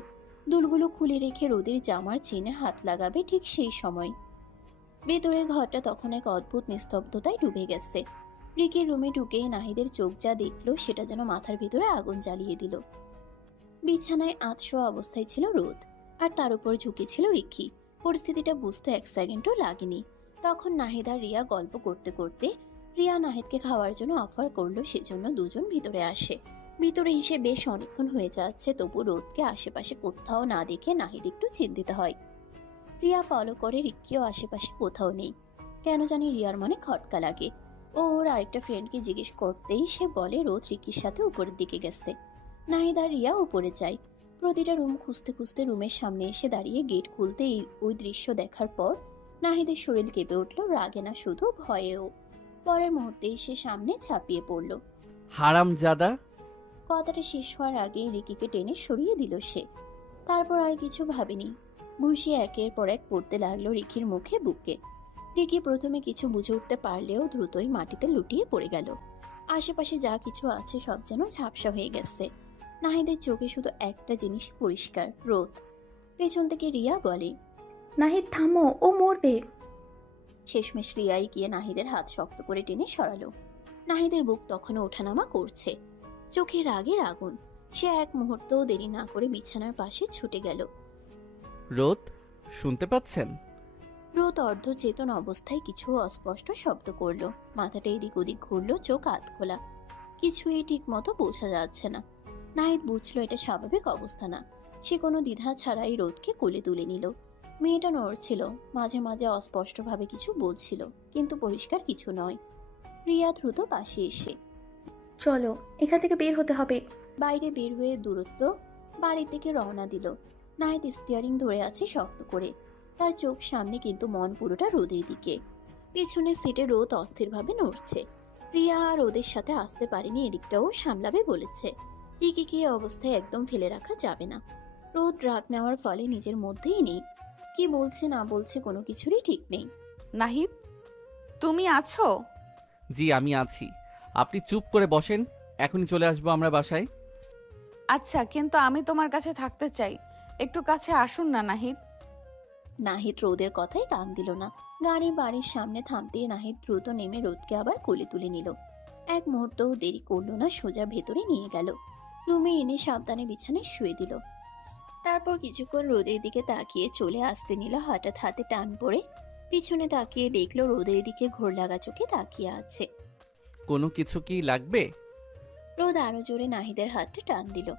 দুলগুলো খুলে রেখে রোদের জামার চেনে হাত লাগাবে ঠিক সেই সময় ভেতরের ঘরটা তখন এক অদ্ভুত নিস্তব্ধতায় ডুবে গেছে। রিকির রুমে ঢুকেই নাহিদের চোখ যা দেখলো সেটা যেন মাথার ভিতরে আগুন জ্বালিয়ে দিল। বিছানায় আতশোয়া অবস্থায় ছিল রোদ, আর তার উপর ঝুঁকে ছিল রিকি। পরিস্থিতিটা বুঝতে এক সেকেন্ডও লাগেনি। তখন নাহিদ আর রিয়া গল্প করতে করতে রিয়া নাহিদকে খাওয়ার জন্য অফার করলো, সেজন্য দুজন ভিতরে আসে। ভিতরে এসে বেশ অনেকক্ষণ হয়ে যাচ্ছে, তবু রোদকে আশেপাশে কোথাও না দেখে নাহিদ একটু চিন্তিত হয়। রিয়া ফলো করে, রিক্কিও আশেপাশে কোথাও নেই। কেন জানি রিয়ার মনে খটকা লাগে। ও ওর আরেকটা ফ্রেন্ডকে জিজ্ঞেস করতেই সে বলে রোদ রিক্কির সাথে উপরের দিকে গেছে। নাহিদ আর রিয়া উপরে যায়। প্রতিটা রুম খুঁজতে খুঁজতে রুমের সামনে এসে দাঁড়িয়ে গেট খুলতেই ওই দৃশ্য দেখার পর নাহিদের শরীর কেঁপে উঠল, রাগে না শুধু ভয়েও। পরের মুহূর্তেই সে সামনে ঝাঁপিয়ে পড়ল। হারামজাদা! কথাটা শেষ হওয়ার আগেই রিকিকে টেনে সরিয়ে দিল সে। তারপর আর কিছু ভাবেনি, ঘুষি একের পর এক পড়তে লাগলো রিকির মুখে, বুকে। রিকি প্রথমে কিছু বুঝে উঠতে পারলেও দ্রুতই মাটিতে লুটিয়ে পড়ে গেল। আশেপাশে যা কিছু আছে সব যেন ঝাপসা হয়ে গেছে। নাহিদের চোখে শুধু একটা জিনিস পরিষ্কার, রোদ। পেছন থেকে রিয়া বলে, নাহিদ থামো, ও মরবে। শেষমেশ রিয়াই গিয়ে নাহিদের হাত শক্ত করে টেনে সরালো। নাহিদের বুক তখনও ওঠানামা করছে, চোখে রাগের আগুন। সে এক মুহূর্তও দেরি না করে বিছানার পাশে ছুটে গেল। রোদ, শুনতে পাচ্ছেন? রোদ অর্ধ চেতন অবস্থায় কিছু অস্পষ্ট শব্দ করলো। মাথাটা এদিক ওদিক ঘুরলো, চোখ আধ খোলা। কিছুই ঠিক মতো বোঝা যাচ্ছে না। নাহিদ বুঝলো এটা স্বাভাবিক অবস্থা না। সে কোনো দ্বিধা ছাড়াই রোদকে কোলে তুলে নিল। মেয়েটা নড়ছিল, মাঝে মাঝে অস্পষ্টভাবে কিছু বলছিল, কিন্তু পরিষ্কার কিছু নয়। রিয়া দ্রুত পাশে এসে, চলো, এখান থেকে বের হতে হবে। বাইরে বের হয়ে দূরত্ব বাড়ির দিকে রওনা দিল। নাহিদ স্টিয়ারিং ধরে আছে শক্ত করে, তার চোখ সামনে কিন্তু মন পুরোটা রোদের দিকে। পেছনের সিটে রোদ অস্থিরভাবে নড়ছে। রিয়া আর রোদের সাথে আসতে পারেনি, এদিকটাও সামলাবে বলেছে। রিকিকে এই অবস্থায় একদম ফেলে রাখা যাবে না। রোদ রাগ নেওয়ার ফলে নিজের মধ্যেই নেই, কি বলছে না বলছে কোনো কিছুরই ঠিক নেই। নাহিদ, তুমি আছো? জি, আমি আছি। আপনি চুপ করে বসেন, এখনই চলে আসবো আমরা বাসায়। আচ্ছা, কিন্তু আমি তোমার কাছে থাকতে চাই। একটু কাছে আসুন না নাহিদ। নাহিদ রোদের কথাই কান দিল না। গাড়ি বাড়ির সামনে থামতেই নাহিদ দ্রুত নেমে রোদকে আবার কোলে তুলে নিল। এক মুহূর্তও দেরি করলো না, সোজা ভেতরে নিয়ে গেল। রুমে এনে সাবধানে বিছানায় শুয়ে দিল। তারপর কিছুক্ষণ রোদের দিকে তাকিয়ে চলে আসতে নিল। হঠাৎ হাতে টান পড়ে পিছনে তাকিয়ে দেখলো রোদের দিকে ঘোর লাগা চোখে তাকিয়ে আছে। কোনো কিছু কি লাগবে? রোদ আরো জোরে নাহিদের হাতটা টান দিল,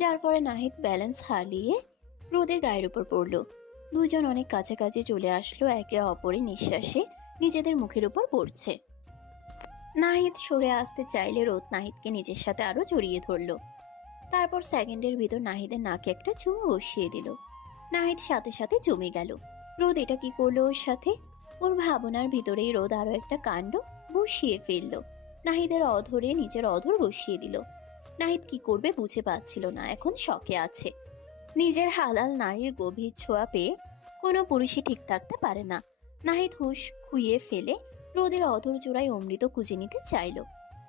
যার ফলে নাহিদ ব্যালেন্স হারিয়ে রোদের গায়ের উপর পড়ল। দুজন অনেক কাছাকাছি চলে আসলো, একে অপরের নিঃশ্বাসে নিজেদের মুখের উপর পড়ছে। নাহিদ সরে আসতে চাইলে রোদ নাহিদকে নিজের সাথে আরো জড়িয়ে ধরল। তারপর সেকেন্ডের ভিতর নাহিদের নাকে একটা চুমু বসিয়ে দিল। নাহিদ সাথে সাথে জমে গেল। রোদ এটা কি করলো ওর সাথে? ওর ভাবনার ভিতরেই রোদ আরো একটা কাণ্ড বসিয়ে ফেললো। নাহিদের অধরে নিজের অধর বসিয়ে দিল। নাহিদ কি করবে বুঝে পাচ্ছিল না, এখন শকে আছে। নিজের হালাল নারীর গভীর ছোঁয়া পেয়ে কোনো পুরুষই ঠিক থাকতে পারে না। নাহিদ হুঁশ খুইয়ে ফেলে রোদের অধর জোড়ায় অমৃত খুঁজে নিতে চাইল।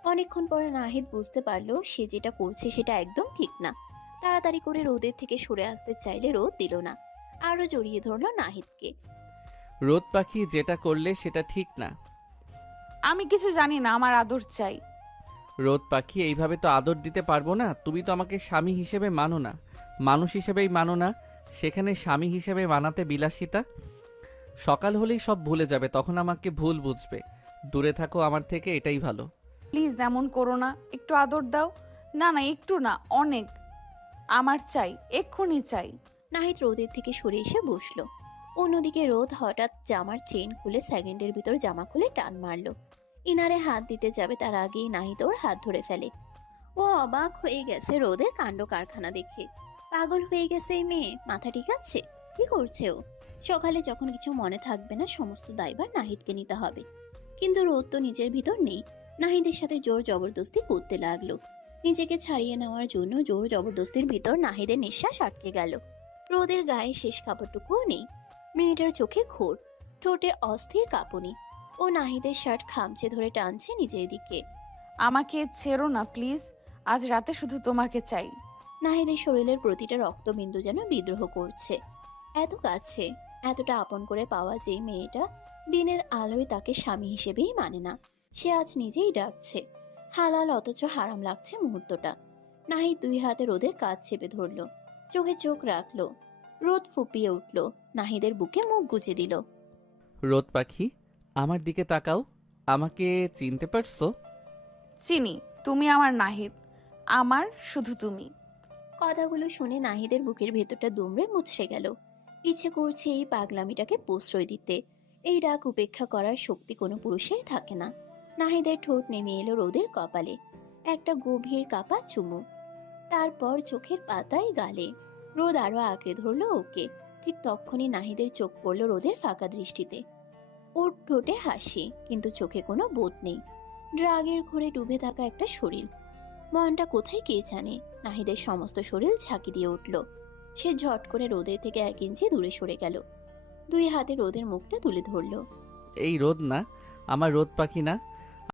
অনেকক্ষণ পরে নাহিদ বুঝতে পারলো সে যেটা করছে সেটা একদম ঠিক না। তাড়াতাড়ি করে রোদের থেকে সরে আসতে চাইলে রোদ দিল না, আরো জড়িয়ে ধরলো নাহিদকে। রোদ পাখি, যেটা করলে সেটা ঠিক না। আমি কিছু জানি না, আমার আদর চাই। রোদ পাখি, এইভাবে তো আদর দিতে পারবো না। তুমি তো আমাকে স্বামী হিসেবে মানো না, মানুষ হিসেবেই মানো না। সেখানে স্বামী হিসেবে মানাতে বিলাসিতা। সকাল হলেই সব ভুলে যাবে, তখন আমাকে ভুল বুঝবে। দূরে থাকো আমার থেকে, এটাই ভালো। প্লিজ এমন করো না, একটু আদর দাও। না না, একটু না, অনেক। আমার চাই, এক্ষুনি চাই। নাহিদ রোদের থেকে সরে এসে বসলো। অন্যদিকে রোদ হঠাৎ জামার চেন খুলে সেকেন্ডের ভিতর জামা খুলে টান মারলো। ইনারে হাত দিতে যাবে তার আগেই নাহিদ ওর হাত ধরে ফেলে। ও অবাক হয়ে গেছে রোদের কাণ্ড কারখানা দেখে। পাগল হয়ে গেছে এই মেয়ে, মাথা ঠিক আছে? কি করছে ও? সকালে যখন কিছু মনে থাকবে না, সমস্ত দায়ভার নাহিদকে নিতে হবে। কিন্তু রোদ তো নিজের ভিতর নেই। নাহিদের সাথে জোর জবরদস্তি করতে লাগলো। নিজেকে ছাড়িয়ে নেওয়ার জন্য জোর জবরদস্তির ভিতর নাহিদের নিঃশ্বাস আটকে গেল। রোদের গায়ে শেষ কাপড়টুকুও নেই। মেয়েটার চোখে ঘোর, ঠোঁটে অস্থির কাঁপুনি। ও নাহিদের শার্ট খামচে ধরে টানছে নিজের দিকে। আমাকে ছেড়ো না প্লিজ, আজ রাতে শুধু তোমাকে চাই। নাহিদের শরীরের প্রতিটা রক্তবিন্দু যেন বিদ্রোহ করছে। এত কাছে, এতটা আপন করে পাওয়া যে মেয়েটা দিনের আলোয় তাকে স্বামী হিসেবেই মানে না, সে আজ নিজেই ডাকছে। হালাল অথচ হারাম লাগছে মুহূর্তটা। নাহিদ দুই হাতে রোদের কাঁধ চেপে ধরলো, চোখে চোখ রাখলো। রোদ ফুপিয়ে উঠল, নাহিদের বুকে মুখ গুজে দিল। রোদ পাখি, আমার দিকে তাকাও। আমাকে চিনতে পারছো? চিনি, তুমি আমার নাহিদ, আমার শুধু তুমি। কথাগুলো শুনে নাহিদের বুকের ভেতরটা দুমড়ে মুচড়ে গেল। ইচ্ছে করছে এই পাগলামিটাকে প্রশ্রয় দিতে। এই ডাক উপেক্ষা করার শক্তি কোনো পুরুষের থাকে না। নাহিদের ঠোঁট নেমে এলো রোদের কপালে, একটা গভীর কাপা চুমু। তারপর চোখের পাতায় গালে। রোদ আরো আঁকড়ে ধরলো ওকে। ঠিক তখনই নাহিদের চোখ পড়ল রোদের ফাঁকা দৃষ্টিতে। ওর ঠোঁটে হাসি, কিন্তু চোখে কোনো বোধ নেই। ড্রাগের ঘোরে ডুবে থাকা একটা শরীর। মনটা কোথায় কে জানে। নাহিদের সমস্ত শরীর ঝাঁকি দিয়ে উঠল। সে ঝট করে রোদের থেকে 1 ইঞ্চি দূরে সরে গেল। 2 হাতে রোদের মুখটা তুলে ধরল। এই রোদ না, আমার রোদ পাখি না।